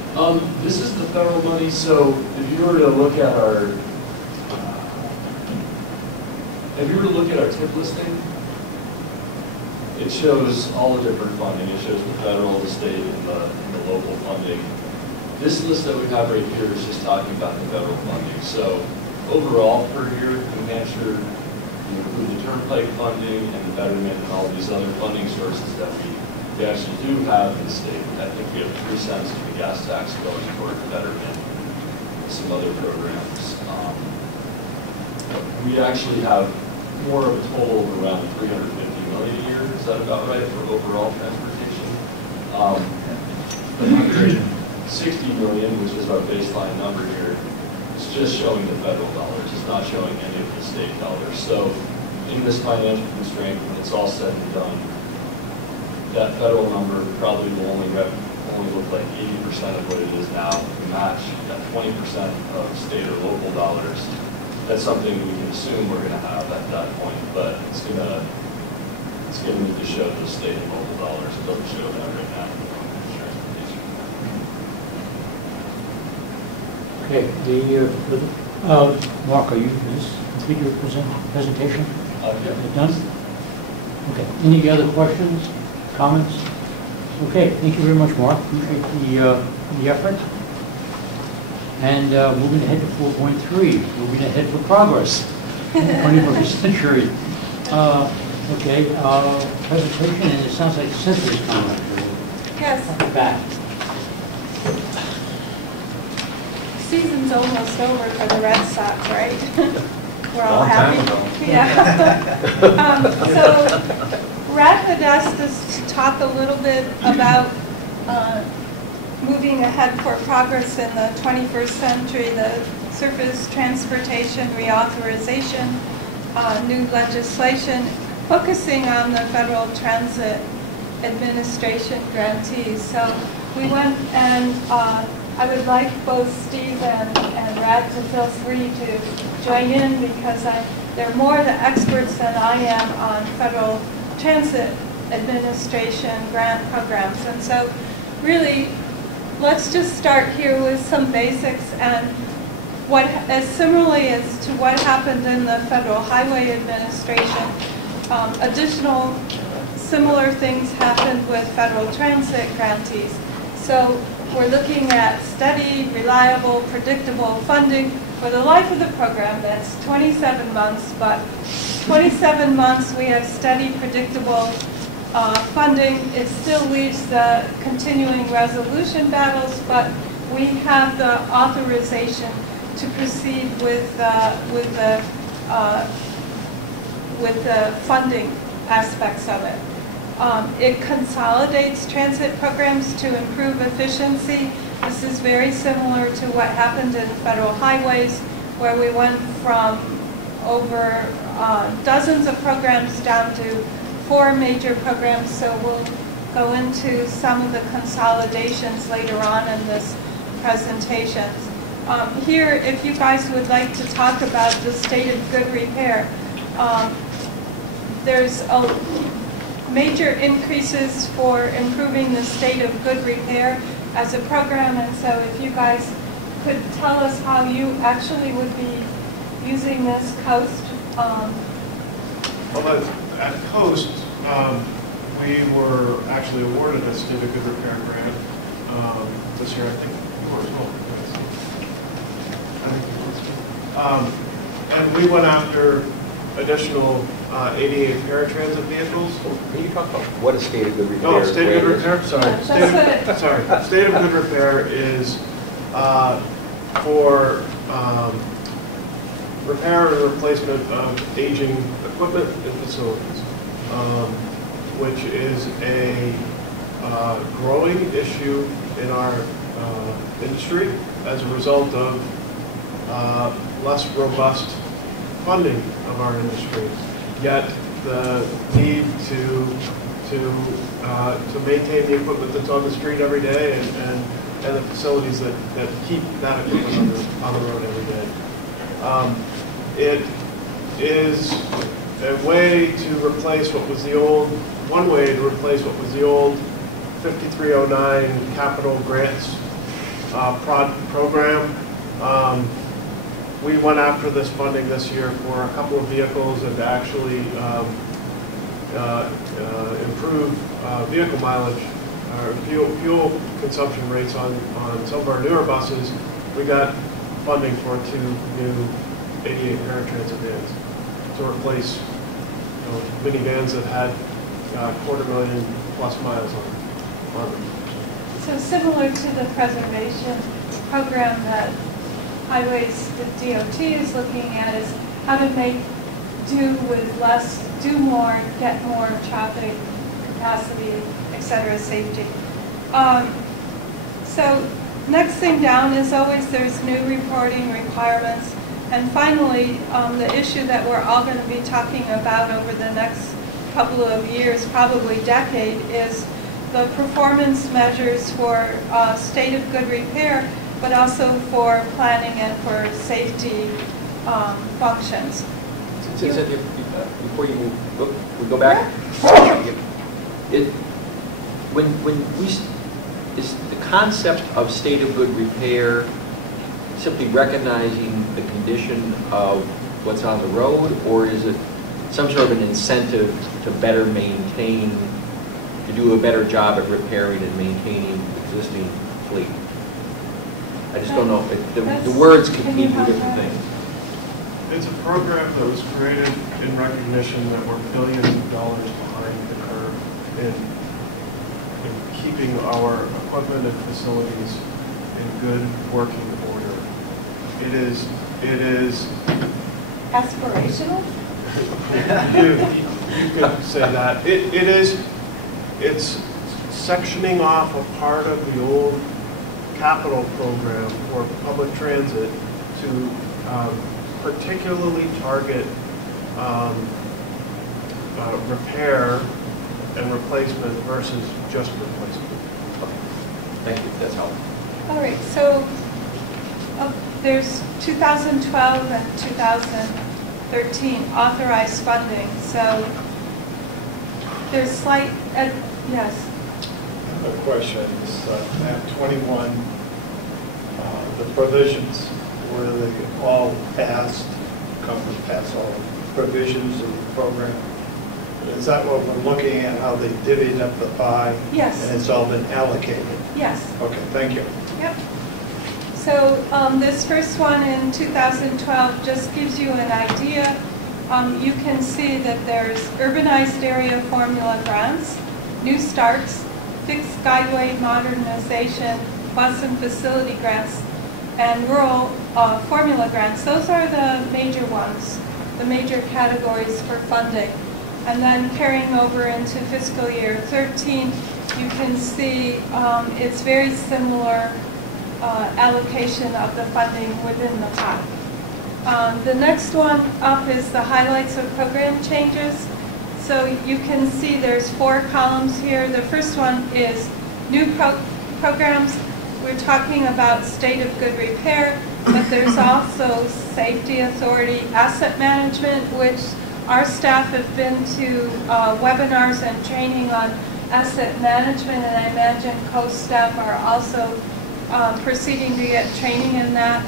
This is the federal money, so if you were to look at our TIP listing, it shows all the different funding. It shows the federal, the state, and the local funding. This list that we have right here is just talking about the federal funding. So overall per year, New Hampshire, you include the turnpike funding and the betterment and all these other funding sources that we actually do have in the state. I think we have 3 cents of the gas tax going toward the betterment and some other programs. We actually have more of a total of around $350 million a year. Is that about right for overall transportation? The $160 million, which is our baseline number here, is just showing the federal dollars. It's not showing any of the state dollars. So in this financial constraint, when it's all said and done, that federal number probably will only look like 80% of what it is now. To match that 20% of state or local dollars, that's something we can assume we're going to have at that point, but it's going to need to show the state and local dollars. It doesn't show that right now. Okay, Mark, are you, is this complete your presentation? Yeah. Done? Okay, any other questions, comments? Okay, thank you very much, Mark. Appreciate the effort. And moving ahead to 4.3, moving ahead for progress in the 21st century. Okay, presentation, and it sounds like Cynthia's comment. Yes. Back. Season's almost over for the Red Sox, right? We're all Long happy. time ago. Yeah. So Rad had asked us to talk a little bit about moving ahead for progress in the 21st century, the surface transportation reauthorization, new legislation, focusing on the Federal Transit Administration grantees. So we went and I would like both Steve and Rad to feel free to join in because they're more the experts than I am on Federal Transit Administration grant programs. And so really, let's just start here with some basics and as similarly as to what happened in the Federal Highway Administration, additional similar things happened with Federal Transit grantees. So we're looking at steady, reliable, predictable funding for the life of the program. That's 27 months, but 27 months we have steady, predictable funding. It still leaves the continuing resolution battles, but we have the authorization to proceed with the funding aspects of it. It consolidates transit programs to improve efficiency. This is very similar to what happened in federal highways, where we went from over dozens of programs down to 4 major programs. So we'll go into some of the consolidations later on in this presentation. Here, if you guys would like to talk about the state of good repair, there's major increases for improving the state of good repair as a program, and so if you guys could tell us how you actually would be using this Coast. Well, at Coast, we were actually awarded a state of good repair grant this year. I think you were as well. And we went after additional 88 paratransit vehicles. Can you talk about what a state of good repair Oh, state of good is? repair? Sorry. That's Sorry. State of good repair is for repair and replacement of aging equipment and facilities, which is a growing issue in our industry as a result of less robust funding of our industry. Yet the need to maintain the equipment that's on the street every day and the facilities that keep that equipment on the road every day. It is a way to replace what was the old, one way to replace what was the old 5309 capital grants program. We went after this funding this year for a couple of vehicles and to actually improve vehicle mileage or fuel consumption rates on some of our newer buses. We got funding for 2 new 88 paratransit vans to replace minivans that had 250,000+ miles on them. So similar to the preservation program that Highways, the DOT is looking at, is how to make do with less, do more, get more traffic capacity, et cetera, safety. So next thing down is always there's new reporting requirements. And finally, the issue that we're all going to be talking about over the next couple of years, probably decade, is the performance measures for state of good repair, but also for planning and for safety functions. Before you we go back, is the concept of state of good repair simply recognizing the condition of what's on the road, or is it some sort of an incentive to better maintain, to do a better job at repairing and maintaining existing fleet? I just don't know. The words could mean two different things. It's a program that was created in recognition that we're billions of dollars behind the curve in keeping our equipment and facilities in good working order. It is aspirational? you could say that. It's sectioning off a part of the old capital program for public transit to particularly target repair and replacement versus just replacement. Thank you. That's helpful. All right. So there's 2012 and 2013 authorized funding. So there's slight, yes. A question is map 21, the provisions, where they all passed, Congress passed all provisions of the program. Is that what we're looking at, how they divvied up the pie? Yes. And it's all been allocated? Yes. Okay, thank you. Yep. So this first one in 2012 just gives you an idea. You can see that there's urbanized area formula grants, new starts, fixed guideway modernization, bus and facility grants, and rural formula grants. Those are the major ones, the major categories for funding. And then carrying over into fiscal year 13, you can see it's very similar allocation of the funding within the pot. The next one up is the highlights of program changes. So you can see there's 4 columns here. The first one is new programs. We're talking about state of good repair, but there's also safety authority, asset management, which our staff have been to webinars and training on asset management, and I imagine Coast staff are also proceeding to get training in that.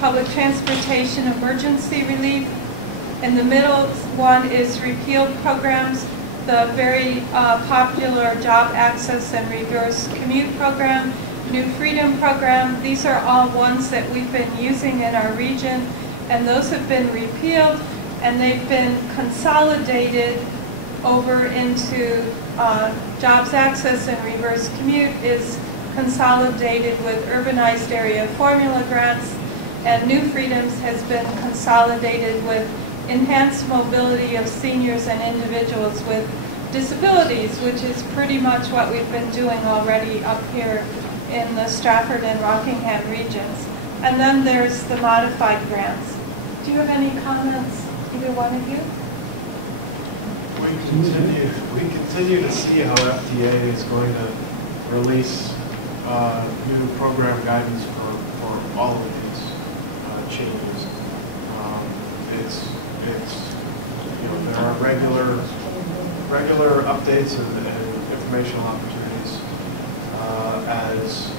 Public transportation, emergency relief. In the middle one is repealed programs, the very popular job access and reverse commute program, new freedom program. These are all ones that we've been using in our region, and those have been repealed, and they've been consolidated over into jobs access and reverse commute is consolidated with urbanized area formula grants, and new freedoms has been consolidated with enhanced mobility of seniors and individuals with disabilities, which is pretty much what we've been doing already up here in the Strafford and Rockingham regions. And then there's the modified grants. Do you have any comments, either one of you? We continue to see how FDA is going to release new program guidance for all of these changes. There are regular updates and informational opportunities as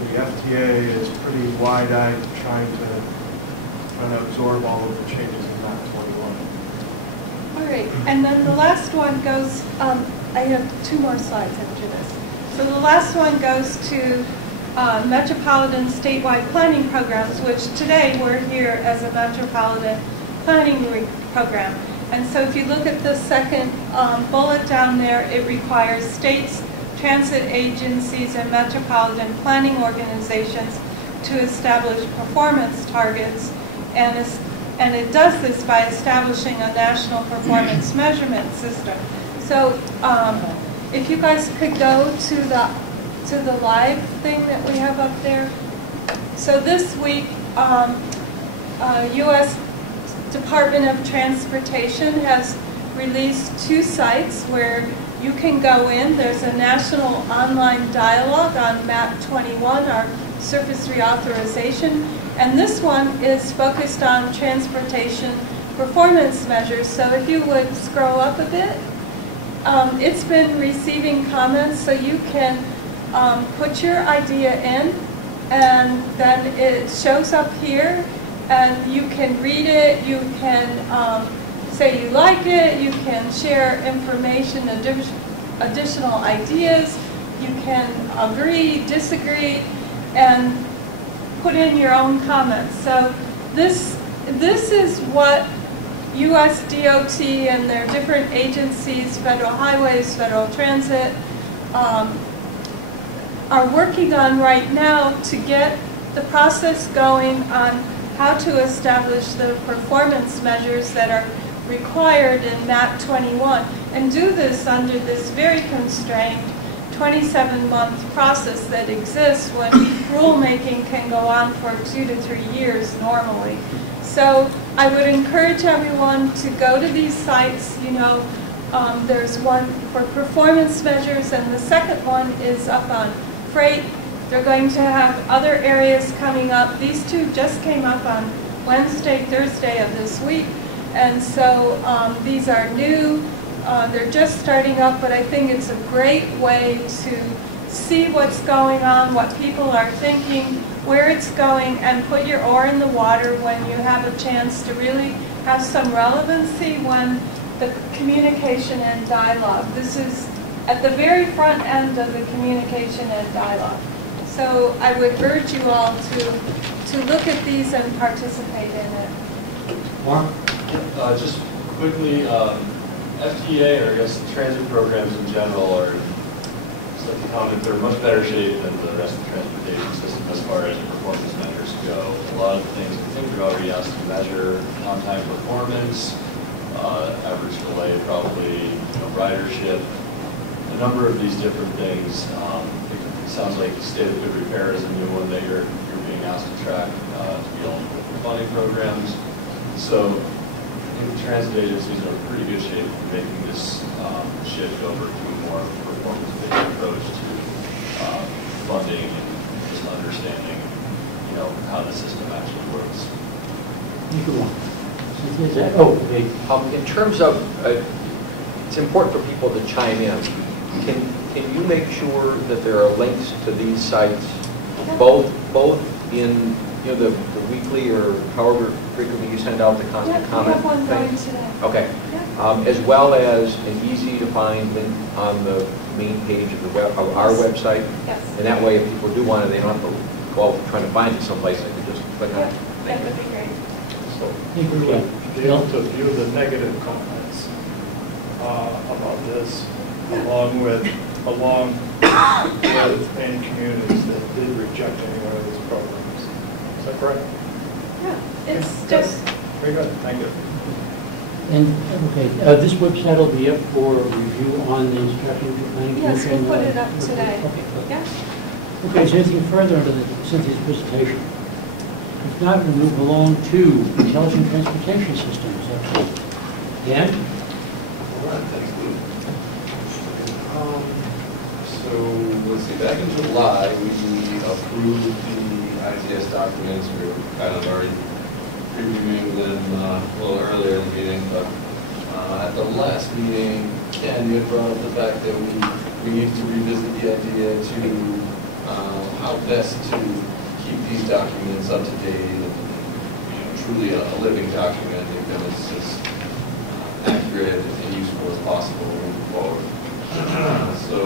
the FDA is pretty wide-eyed trying to absorb all of the changes in MAP 21. All right, and then the last one goes, I have 2 more slides after this. So the last one goes to metropolitan statewide planning programs, which today we're here as a metropolitan planning program. And so if you look at the second bullet down there, it requires states, transit agencies, and metropolitan planning organizations to establish performance targets, and it does this by establishing a national performance measurement system. So if you guys could go to the live thing that we have up there. So this week, U.S. Department of Transportation has released 2 sites where you can go in. There's a national online dialogue on MAP 21, our surface reauthorization, and this one is focused on transportation performance measures. So if you would scroll up a bit, it's been receiving comments, so you can put your idea in, and then it shows up here, and you can read it, you can say you like it, you can share information, additional ideas, you can agree, disagree, and put in your own comments. So this is what U.S. DOT and their different agencies, federal highways, federal transit, are working on right now to get the process going on how to establish the performance measures that are required in MAP 21, and do this under this very constrained 27-month process that exists when rulemaking can go on for 2 to 3 years normally. So I would encourage everyone to go to these sites. There's one for performance measures, and the second one is up on freight. They're going to have other areas coming up. These 2 just came up on Wednesday, Thursday of this week, and so these are new. They're just starting up, but I think it's a great way to see what's going on, what people are thinking, where it's going, and put your oar in the water when you have a chance to really have some relevancy when the communication and dialogue. This is at the very front end of the communication and dialogue. So I would urge you all to look at these and participate in it. Mark? Just quickly, FTA, or I guess the transit programs in general, are, just like to comment, they're much better shape than the rest of the transportation system as far as the performance measures go. A lot of the things we think we've already asked to measure on-time performance, average delay probably, ridership, a number of these different things. It sounds like state of good repair is a new one that you're being asked to track to be eligible for funding programs. So I think the transit agencies are in pretty good shape for making this shift over to a more performance-based approach to funding and just understanding, how the system actually works. Oh, okay. In terms of, it's important for people to chime in. Can you make sure that there are links to these sites, both in the weekly or however frequently you send out the constant comment we have one going thing? today. Okay. As well as an easy to find link on the main page of our website. Yes. And that way, if people do want it, they don't have to go out trying to find it someplace. They can just click on Yeah, it. that would be great. So Thank we you. would be able to view the negative comments about this, along with any communities that did reject any one of these programs. Is that correct? Yeah, it's Okay, just, very good, thank you. And, okay, this website will be up for review on the Strafford Planning yes, Commission? we'll put it up today. Okay. Yeah. Okay, is there anything further under Cynthia's presentation? If not, we'll move along to intelligent transportation systems. Dan? All right, thanks, Lou. So, let's see, back in July, we approved the ITS documents. We were kind of already previewing them a little earlier in the meeting, but at the last meeting, Ken, you had brought up the fact that we need to revisit the idea to how best to keep these documents up to date and truly a living document, that it's as accurate and useful as possible moving forward. So,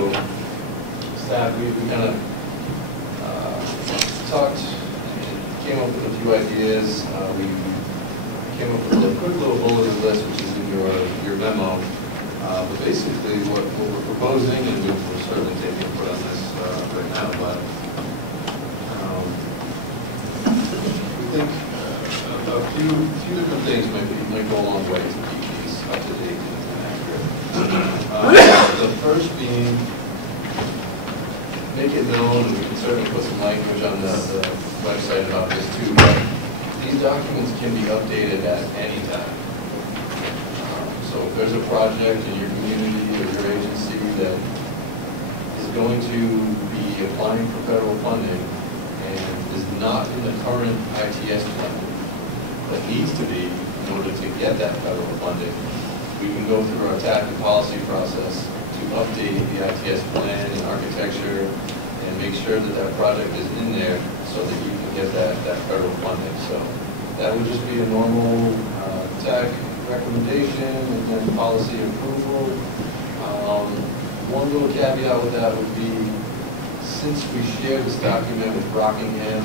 staff, we kind of talked, came up with a few ideas. We came up with a quick little bulleted list, which is in your memo. But basically, what we're proposing, and we're certainly taking input on this right now, but we think a few different things might go a long way to keep these up to date and accurate. The first being, make it known, and we can certainly put some language on the website about this too, but these documents can be updated at any time. So if there's a project in your community or your agency that is going to be applying for federal funding and is not in the current ITS plan, but needs to be in order to get that federal funding, we can go through our TAC and policy process to update the ITS plan and architecture and make sure that that project is in there so that you can get that federal funding. So that would just be a normal TAC recommendation and then policy approval. One little caveat with that would be, since we share this document with Rockingham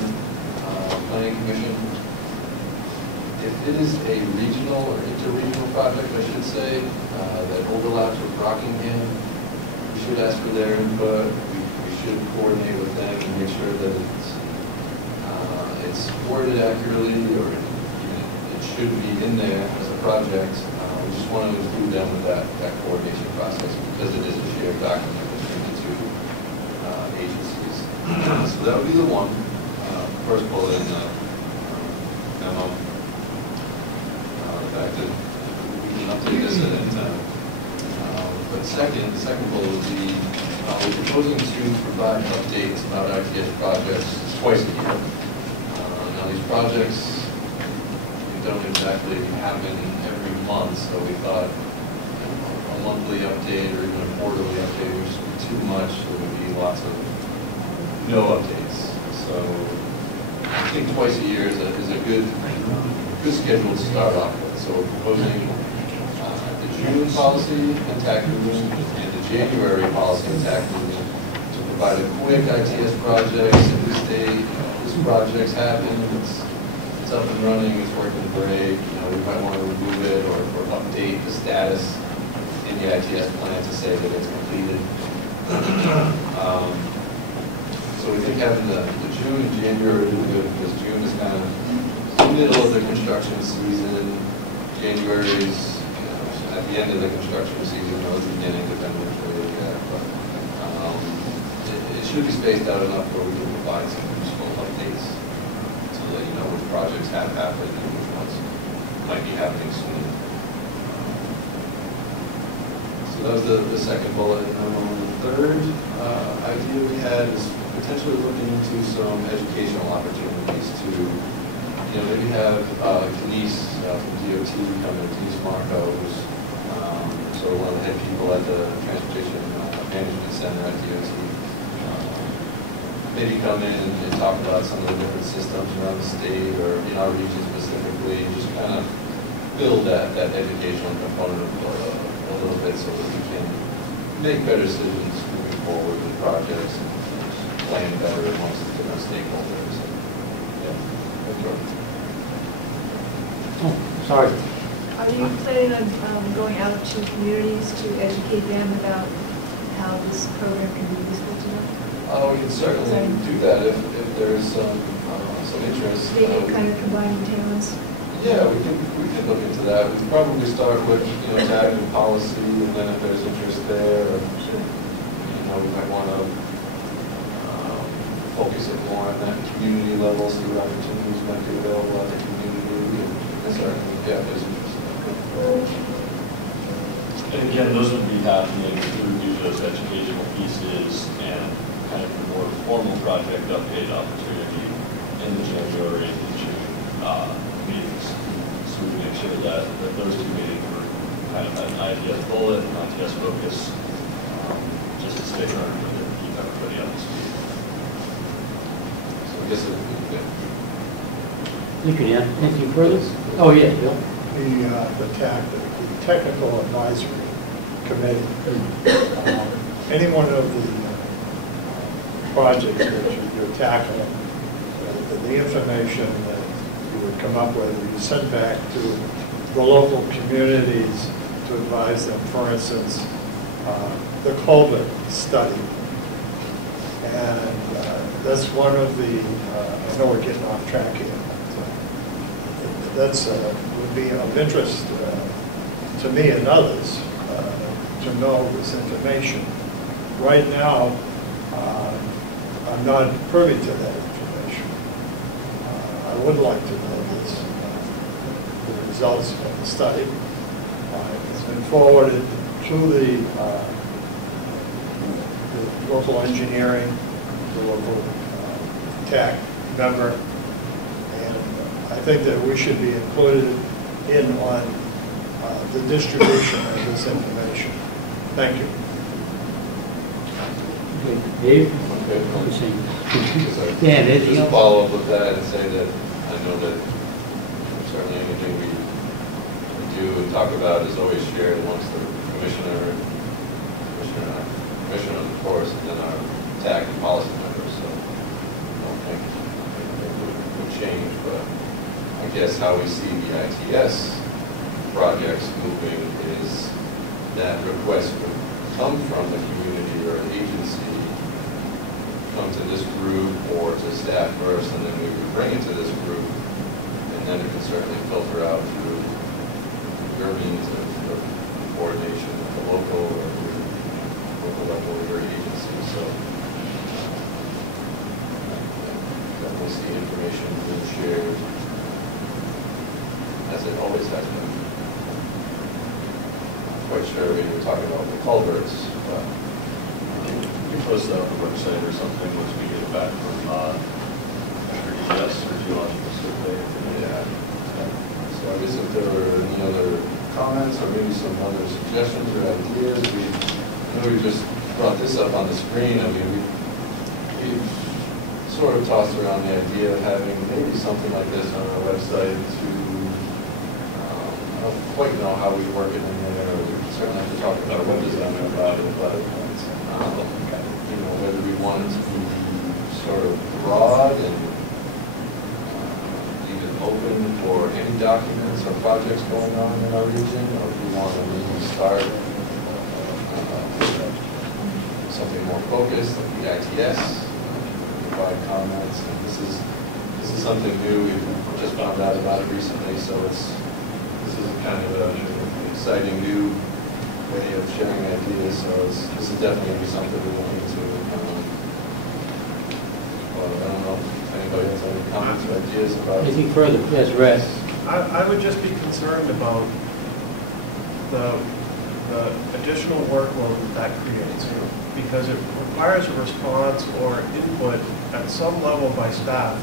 Planning Commission, if it is a regional or interregional project, I should say, that overlaps with Rockingham, we should ask for their input. We should coordinate with them and make sure that it's worded accurately, or it should be in there as a project. We just want to include them with that coordination process because it is a shared document between the two agencies. So that would be the one, first bullet in the memo. The fact that we can update this at any time. But the second bullet would be, we're proposing to provide updates about ITS projects twice a year. Now these projects don't exactly happen every month, so we thought a monthly update or even a quarterly update would just be too much. There would be lots of no updates. So I think twice a year is a good schedule to start off with. So we're proposing the June policy and TAC movement and the January policy and TAC movement to provide a quick ITS project, at this date, this project's happened, it's up and running, it's working great, we might want to remove it or update the status in the ITS plan to say that it's completed. So we think having the June and January are really good because June is kind of the middle of the construction season. January is at the end of the construction season or the beginning, depending on which way you look at it. But it should be spaced out enough where we can provide some useful updates to let you know which projects have happened and which ones might be happening soon. So that was the second bullet. The third idea we had is potentially looking into some educational opportunities to, maybe have Denise from DOT come in, Denise Marco, who's sort of one of the head people at the Transportation Management Center at DOT. Maybe come in and talk about some of the different systems around the state or in our region specifically, and just kind of build that educational component a little bit so that we can make better decisions moving forward with projects and plan better amongst the different stakeholders. Yeah, that's right. Oh, sorry. Are you planning on going out to communities to educate them about how this program can be useful to them? We can certainly do that if there's some interest. Maybe kind of combining towns? Yeah, we can look into that. We can probably start with, tag and policy, and then if there's interest there, we might want to focus it more on that community level, see what opportunities might be available at the community, and certainly, yeah, there's interest in that. And again, those would be happening through those educational pieces and kind of the more formal project update opportunity in the January and June meetings. So we make sure that those two meetings were kind of an ITS bullet, an ITS focus, just to stay current with it and keep everybody up to speed. So I guess it would be good. Thank you, Dan. Anything further? Oh, yeah, Bill. The technical advisory committee, any one of the projects that you're tackling, the information that you would come up with, you send back to the local communities to advise them. For instance, the culvert study. And that's one of the, I know we're getting off track here, but that's would be of interest to me and others to know this information. Right now, I'm not privy to that information. I would like to know this, the results of the study. It's been forwarded to the local engineering, the local TAC member, and I think that we should be included in on the distribution of this information. Thank you. Okay, Dave? Okay. Dan, anything Just else? follow up with that and say that I know that certainly anything we do and talk about is always shared amongst the commissioner, of course, and then our TAC and policy members. So I don't think it would change, but I guess how we see the ITS projects moving is that request would come from the community or an agency, come to this group or to staff first, and then we would bring it to this group, and then it can certainly filter out through your means of coordination at the local or local level of your agency. So definitely see information being shared as it always has been. Quite sure we were talking about the culverts, but We post that on the website or something once we get it back from DES or Geological Survey. yeah. So I guess if there were any other comments or maybe some other suggestions or ideas, we just brought this up on the screen. I mean, we've sort of tossed around the idea of having maybe something like this on our website to, I don't quite know how we work it in there. We certainly have to talk about a web designer about it, but whether we want it to be sort of broad and even open for any documents or projects going on in our region, or if we want to maybe start something more focused, like the ITS, provide comments. And this is something new. We've just found out about it recently, so this is kind of a exciting new way of sharing ideas, so this is definitely going to be something we're looking into. Well, I don't know if anybody has any comments or ideas about it. Anything further? Yes, Red. I would just be concerned about the additional workload that creates, because it requires a response or input at some level by staff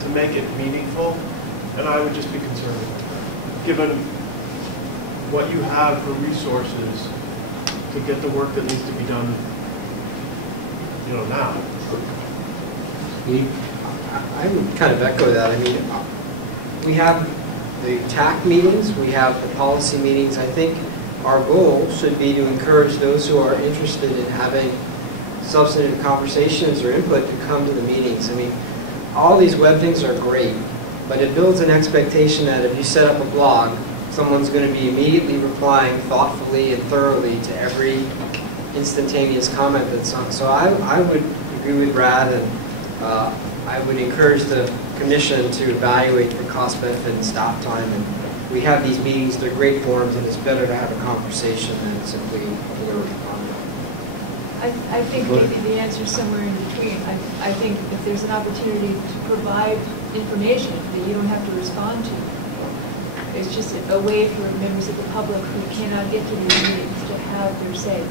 to make it meaningful, and I would just be concerned about that. Given what you have for resources to get the work that needs to be done, now. I would kind of echo that. I mean, we have the TAC meetings, we have the policy meetings. I think our goal should be to encourage those who are interested in having substantive conversations or input to come to the meetings. I mean, all these web things are great, but it builds an expectation that if you set up a blog, someone's going to be immediately replying thoughtfully and thoroughly to every instantaneous comment that's on. So I would agree with Brad, and I would encourage the commission to evaluate for cost benefit and stop time. And we have these meetings, they're great forums, and it's better to have a conversation than simply a blurb. I think maybe the answer is somewhere in between. I think if there's an opportunity to provide information that you don't have to respond to, it's just a way for members of the public who cannot get to these meetings to have their say.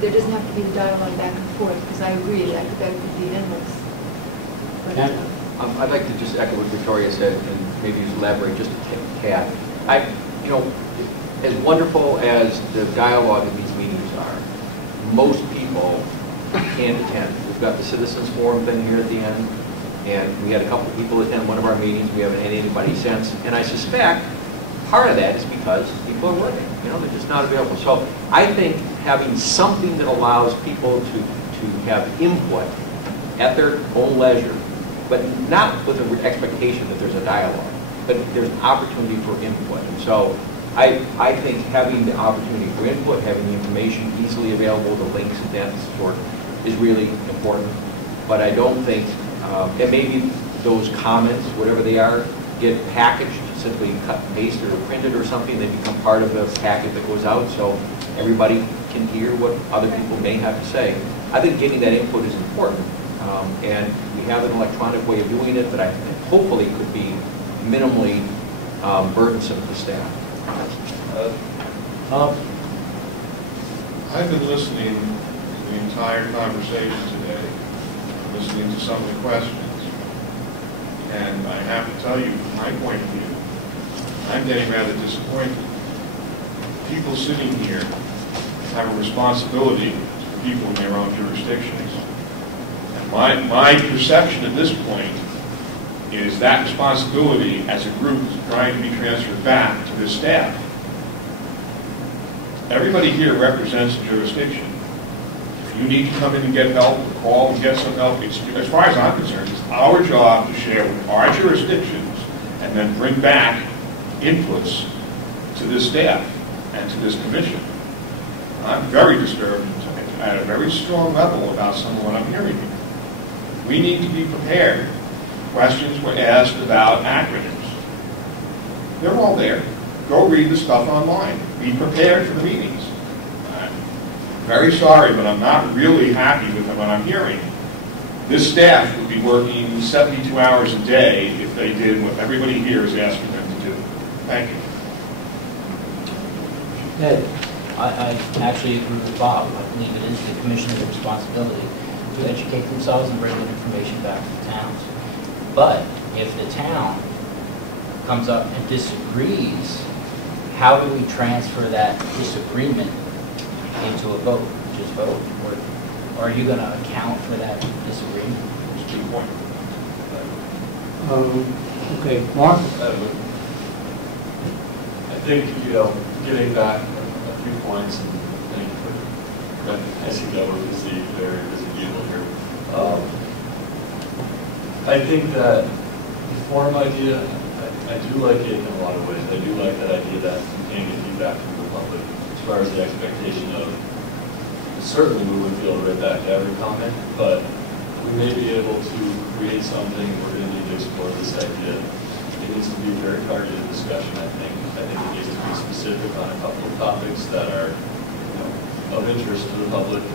There doesn't have to be the dialogue back and forth, because I agree that could be endless. But, I'd like to just echo what Victoria said and maybe just elaborate just a tad. As wonderful as the dialogue in these meetings are, most people can't attend. We've got the Citizens Forum thing here at the end, and we had a couple of people attend one of our meetings. We haven't had anybody since, and I suspect part of that is because people are working. They're just not available. So I think having something that allows people to have input at their own leisure, but not with an expectation that there's a dialogue, but there's an opportunity for input. And so I think having the opportunity for input, having the information easily available, the links and that sort, is really important. But I don't think, and maybe those comments, whatever they are, get packaged, simply cut and paste or printed or something. They become part of the packet that goes out, so everybody can hear what other people may have to say. I think getting that input is important, and we have an electronic way of doing it that I think hopefully could be minimally burdensome to staff. I've been listening to the entire conversation today, listening to some of the questions, and I have to tell you, from my point of view, I'm getting rather disappointed. People sitting here have a responsibility to people in their own jurisdictions. And my perception at this point is that responsibility as a group is trying to be transferred back to this staff. Everybody here represents a jurisdiction. If you need to come in and get help, or call and get some help, as far as I'm concerned, it's our job to share with our jurisdictions and then bring back inputs to this staff and to this commission. I'm very disturbed at a very strong level about some of what I'm hearing here. We need to be prepared. Questions were asked about acronyms. They're all there. Go read the stuff online. Be prepared for the meetings. I'm very sorry, but I'm not really happy with what I'm hearing. This staff would be working 72 hours a day if they did what everybody here is asking them to do. Thank you. Ed. I actually agree with Bob. I believe it is the commissioner's responsibility to educate themselves and bring that information back to the towns. But if the town comes up and disagrees, how do we transfer that disagreement into a vote? Just vote? Or are you going to account for that disagreement? That's a good point. Okay, Mark? I think, getting back a few points, and thank you for recognizing that we're busy, very busy people here. I think that the forum idea, I do like it in a lot of ways. I do like that idea that getting feedback from the public as far as the expectation of, certainly we wouldn't be able to write back every comment, but we may be able to create something. We're going to need to explore this idea in needs to be a very targeted discussion, I think. I think it needs to be specific on a couple of topics that are, of interest to the public. I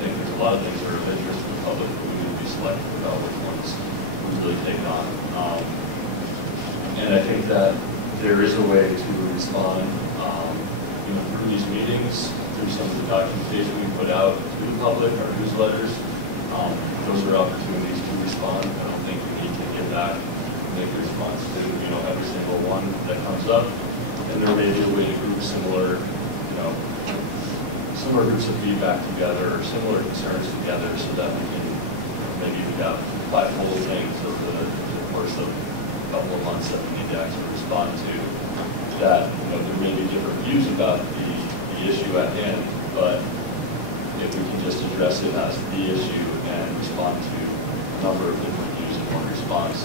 think there's a lot of things that are of interest to the public, but we need to be selective about which ones we really take on. And I think that there is a way to respond, through these meetings, through some of the documentation we put out to the public, our newsletters. Those are opportunities to respond. I don't think we need to get back and make a response to, every single one that comes up. And there may be a way to group similar groups of feedback together, or similar concerns together, so that we can maybe we have 5 full things over the course of a couple of months that we need to actually respond to. That there may be different views about the issue at hand, but if we can just address it as the issue and respond to a number of different views in one response,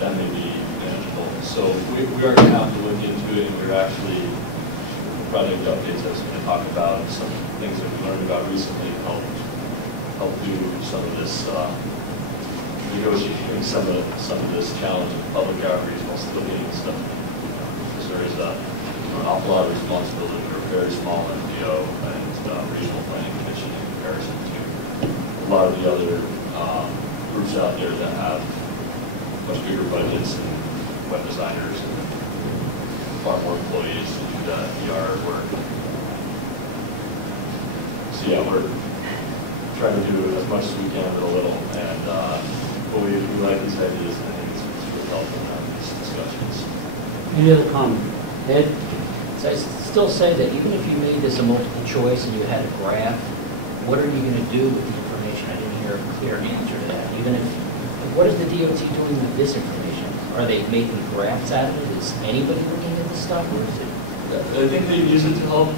that may be manageable. So we are going to have to look into it, and we're actually project updates I was going to talk about some things that we learned about recently help do some of this negotiating some of this challenge of public outreach while still getting stuff. Because there is an awful lot of responsibility for a very small NGO and regional planning commission in comparison to a lot of the other groups out there that have much bigger budgets and web designers and far more employees to do the PR work. So yeah, we're trying to do as much as we can with a little, and but we like these ideas, and I think it's really helpful in these discussions. Any other comment? Ed? So I still say that even if you made this a multiple choice and you had a graph, what are you going to do with the information? I didn't hear a clear answer to that. Even if, what is the DOT doing with this information? Are they making graphs out of it? Is anybody looking at this stuff, or is it? I think they use it to help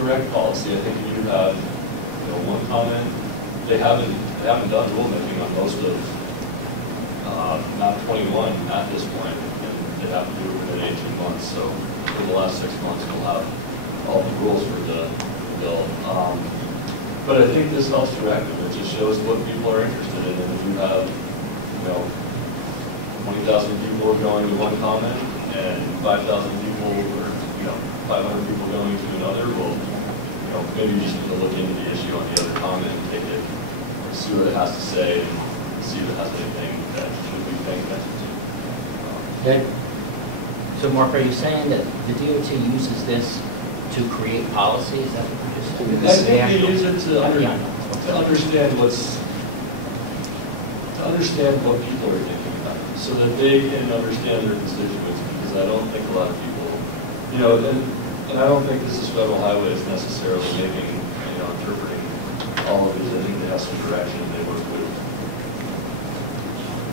direct policy. I think you have one comment. They haven't done rulemaking on most of map 21 at this point, and they have to do it within 18 months. So for the last 6 months, we'll have all the rules for the bill. But I think this helps direct them. It just shows what people are interested in. And if you have 20,000 people going to one comment and 5,000 people or 500 people going to another, well, maybe you just need to look into the issue on the other comment and take it, see what it has to say, and see if it has anything that should be paying attention to. Okay. So Mark, are you saying that the DOT uses this to create policy? Is that what you're just saying? I think they use it to understand what people are thinking about, so that they can understand their constituents. Because I don't think a lot of people, and I don't think this is federal highways necessarily making, interpreting all of these. I think they have some direction. They work with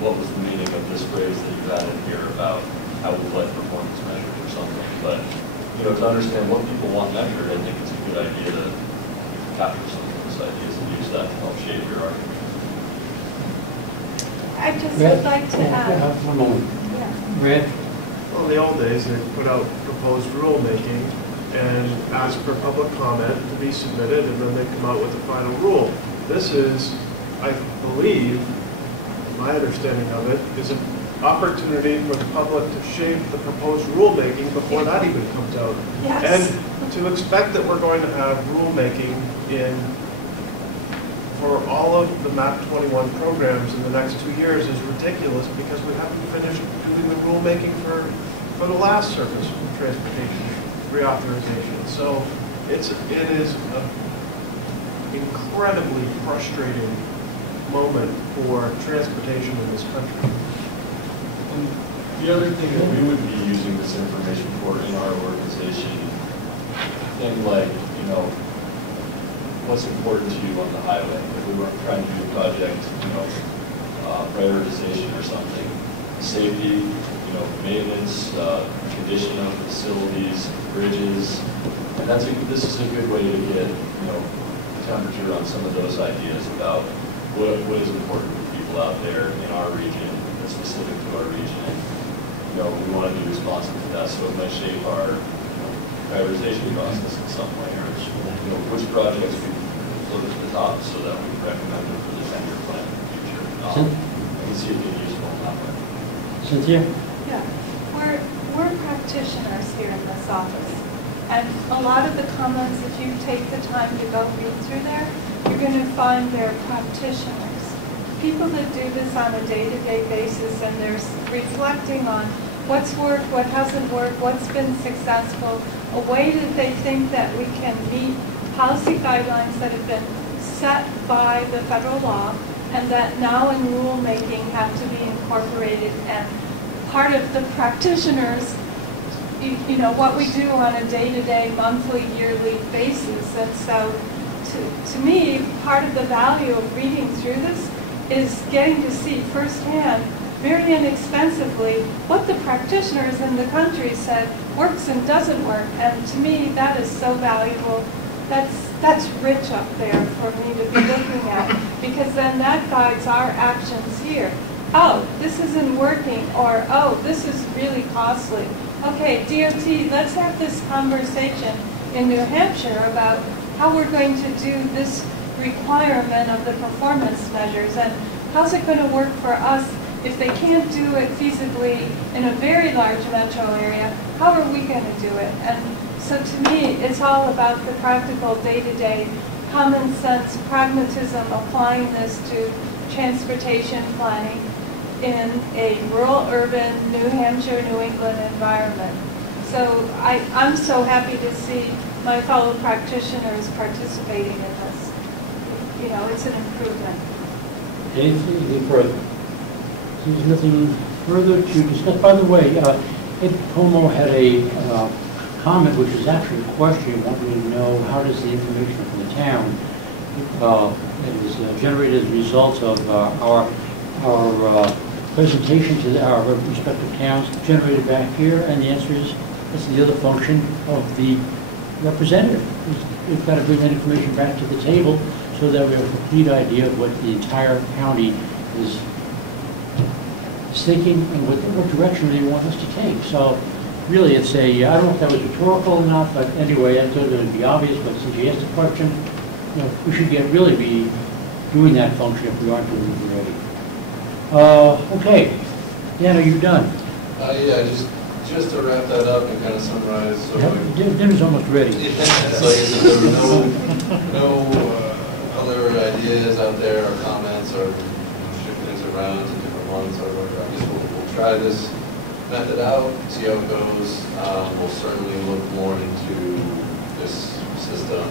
what was the meaning of this phrase that you had in here about how we like performance measures or something. But to understand what people want measured, I think it's a good idea to capture some of those ideas and use that to help shape your argument. I just would like to add. One moment. Red? Well, in the old days, they put out proposed rulemaking and ask for public comment to be submitted, and then they come out with the final rule. This is, I believe, my understanding of it, is an opportunity for the public to shape the proposed rulemaking before that even comes out. Yes. And to expect that we're going to have rulemaking for all of the MAP 21 programs in the next 2 years is ridiculous, because we haven't finished doing the rulemaking for the last surface transportation reauthorization. So it is an incredibly frustrating moment for transportation in this country. And the other thing that we would be using this information for in our organization, things like, what's important to you on the highway. If we were trying to do a project, prioritization or something, safety, maintenance, condition of facilities, bridges, and this is a good way to get, temperature on some of those ideas about what is important to people out there in our region, that's specific to our region. We want to be responsive to that, so it might shape our prioritization process in some way, or which projects we float to the top so that we can recommend them for the 10-year plan in the future. I can see it being useful in that way. Cynthia? Yeah, we're practitioners here in this office. And a lot of the comments, if you take the time to go read through there, you're going to find they're practitioners. People that do this on a day-to-day basis, and they're reflecting on what's worked, what hasn't worked, what's been successful, a way that they think that we can meet policy guidelines that have been set by the federal law and that now in rulemaking have to be incorporated. And part of the practitioners, you know, what we do on a day-to-day, monthly, yearly basis. And so to me, part of the value of reading through this is getting to see firsthand, very inexpensively, what the practitioners in the country said works and doesn't work. And to me, that is so valuable. That's rich up there for me to be looking at, because then that guides our actions here. Oh, this isn't working, or oh, this is really costly. Okay, DOT, let's have this conversation in New Hampshire about how we're going to do this requirement of the performance measures, and how's it going to work for us if they can't do it feasibly in a very large metro area. How are we going to do it? And so to me, it's all about the practical day-to-day common sense pragmatism, applying this to transportation planning in a rural, urban, New Hampshire, New England environment. So I'm so happy to see my fellow practitioners participating in this. You know, it's an improvement. Anything further? There's nothing further to discuss. By the way, Ed Como had a comment, which is actually a question, wanting to know how does the information from the town that is generated as a result of our presentation to our respective towns generated back here, and the answer is it's the other function of the representative. We've got to bring that information back to the table so that we have a complete idea of what the entire county is thinking and what direction they want us to take. So really it's a, I don't know if that was rhetorical or not, but anyway, I thought it would be obvious, but since you asked the question, you know, we should really be doing that function if we aren't doing it already. Okay, Dan, are you done? Yeah, just to wrap that up and kind of summarize. So dinner's almost ready. So there were no other ideas out there or comments or shifting things around to different ones. So I guess we'll try this method out, see how it goes. We'll certainly look more into this system.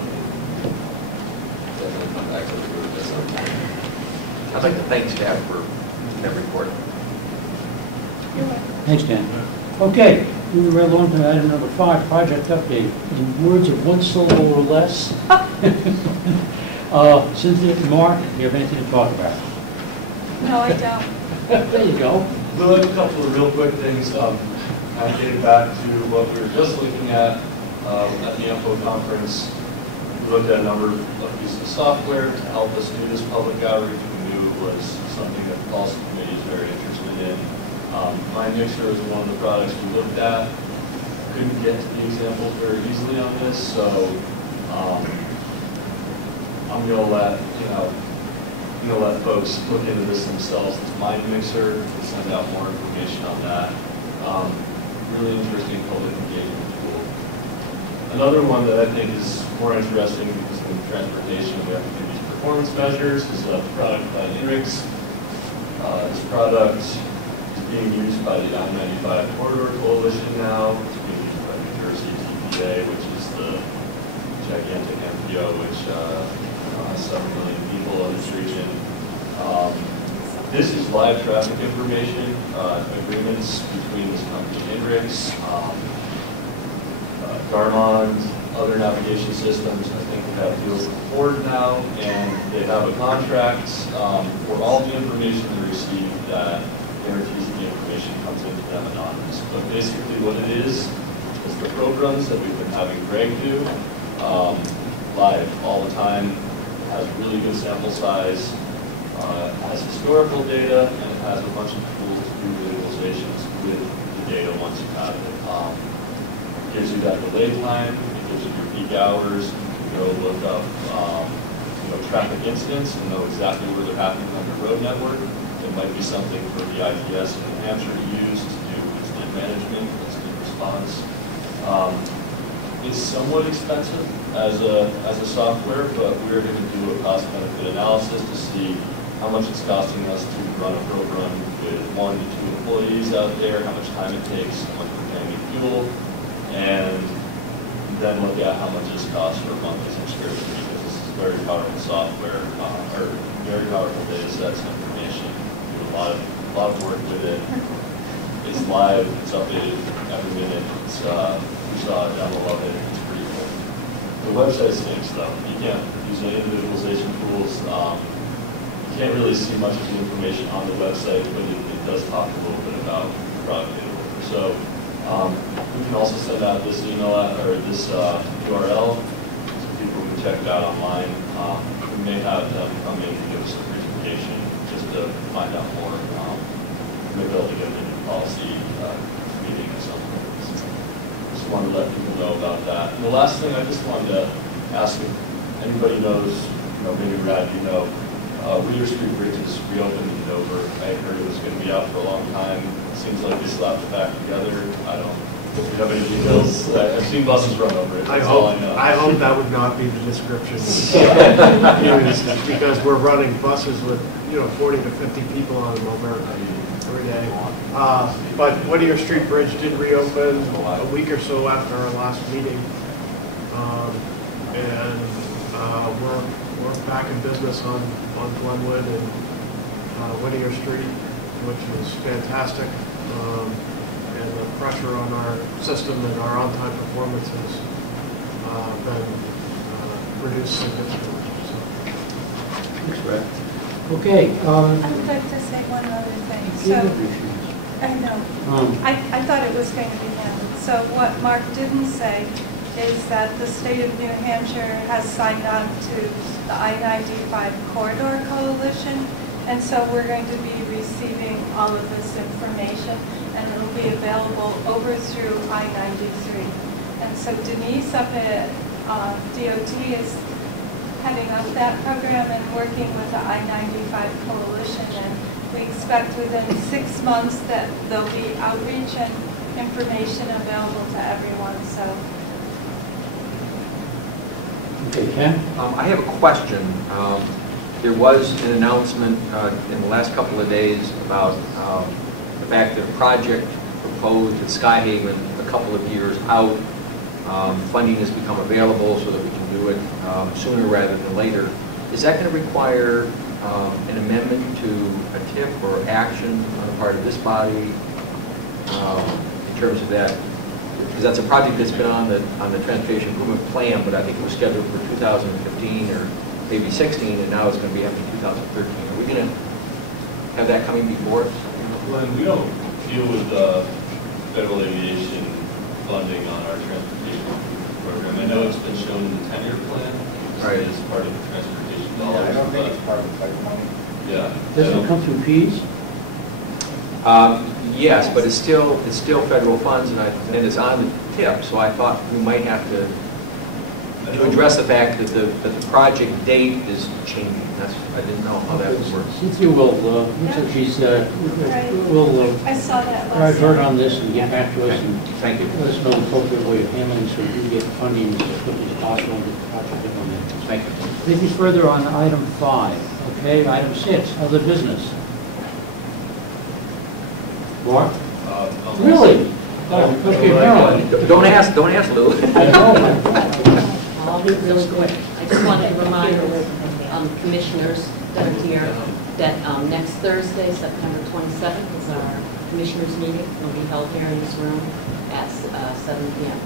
Definitely come back to the group at some point. I'd like to thank staff for that report. Thanks, Dan. Okay, moving right along to item number 5, project update. In words of one syllable or less. Cynthia, Mark, do you have anything to talk about? No, I don't. There you go. We'll have a couple of real quick things. Kind of getting back to what we were just looking at the info conference. We looked at a number of pieces of software to help us do this public outreach. We knew it was something that the policy committee is very interested in. My Mixer is one of the products we looked at. Couldn't get to the examples very easily on this, so I'm going to let folks look into this themselves. It's Mind Mixer. We'll send out more information on that. Really interesting public engagement tool. Another one that I think is more interesting because in transportation we have to do these performance measures is a product by INRIX. This product is being used by the I-95 Corridor Coalition now. It's being used by New Jersey TPA, which is the gigantic MPO, which has 7 million people in this region. This is live traffic information, agreements between this company INRIX, Garmond, other navigation systems. I think we have deals with Ford now, and they have a contract for all the information they receive that guarantees that the information comes into them anonymous. But basically what it is the programs that we've been having Greg do live all the time. It has really good sample size, has historical data, and it has a bunch of tools to do visualizations with the data once you have it. It gives you that delay time, it gives you your peak hours, you can go look up traffic incidents and know exactly where they're happening on your road network. It might be something for the IPS in New Hampshire to use to do incident management, incident response. It's somewhat expensive as a software, but we're going to do a cost-benefit analysis to see how much it's costing us to run a program with 1 to 2 employees out there, how much time it takes, how much we're paying in fuel, and then look at how much this costs for a monthly subscription, because this is very powerful software, or very powerful data sets and information. We do a lot of work with it. It's live, it's updated every minute. It's, we saw a demo of it, it's pretty cool. The website stinks though. You can't use any of the visualization tools. You can't really see much of the information on the website, but it does talk a little bit about the product data worker. So we can also send out this email or this URL so people can check it out online. We may have them come in and give us a presentation just to find out more. We may be able to get them in a policy meeting or something. Just wanted to let people know about that. And the last thing I just wanted to ask if anybody knows, maybe Brad, Weir Street Bridge is reopened in Dover. I heard it was going to be out for a long time. It seems like they slapped it back together. I don't know if you have any details. I've seen buses run over it. That's all I know. I hope that would not be the description used, because we're running buses with 40 to 50 people on them over every day. But Whittier Street Bridge did reopen a week or so after our last meeting, and we're back in business on Glenwood and Whittier Street, which is fantastic. And the pressure on our system and our on-time performance has been reduced significantly. So. Thanks, Brad. Okay. I would like to say one other thing. So, I know. I thought it was going to be him. So what Mark didn't say is that the state of New Hampshire has signed on to the I-95 Corridor Coalition, and so we're going to be receiving all of this information, and it'll be available over through I-93. And so Denise up at DOT is heading up that program and working with the I-95 Coalition, and we expect within 6 months that there'll be outreach and information available to everyone. So. Okay, Ken? I have a question. There was an announcement in the last couple of days about the fact that a project proposed at Skyhaven a couple of years out, funding has become available so that we can do it sooner rather than later. Is that going to require an amendment to a tip or action on the part of this body in terms of that? Because that's a project that's been on the transportation improvement plan, but I think it was scheduled for 2015 or maybe 16, and now it's going to be after 2013. Are we going to have that coming before us? Glenn, we don't deal with federal aviation funding on our transportation program. I know it's been shown in the 10-year plan. Right. As part of the transportation dollars. I don't think it's part of the federal money. Yeah. Doesn't it come through P's? Yes, but it's still federal funds, and it's on the tip. So I thought we might have to address the fact that the project date is changing. I didn't know how that would work. Cynthia will, looks like she's, will I saw that last drive hard night. on this and get back to us and Thank you. let us know the appropriate way of handling so we can get funding as quickly as possible and get the project implemented. Thank you. Anything further on item 5? Okay, item 6, other business. Mark? Really? Oh, okay, Marilyn. Don't ask, Lou. I know. I'll be really quick. I just wanted to remind commissioners that are here that next Thursday, September 27th, is our commissioners meeting. It'll be held here in this room at 7 p.m.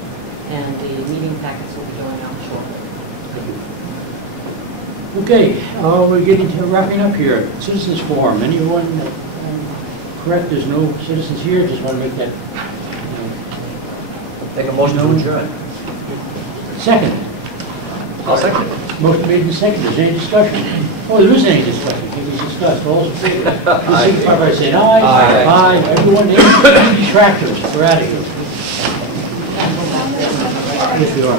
And the meeting packets will be going out shortly. Okay, we're getting to wrapping up here. Citizens forum. Anyone correct? There's no citizens here. Just want to make that. Take a motion to adjourn. Second. I'll second it. Motion made and seconded. Is there any discussion? Oh, there is any discussion. Can we discuss? All those in favor? Please signify by saying aye. Aye. Aye. Everyone, any detractors? We're out of here. Yes, we are.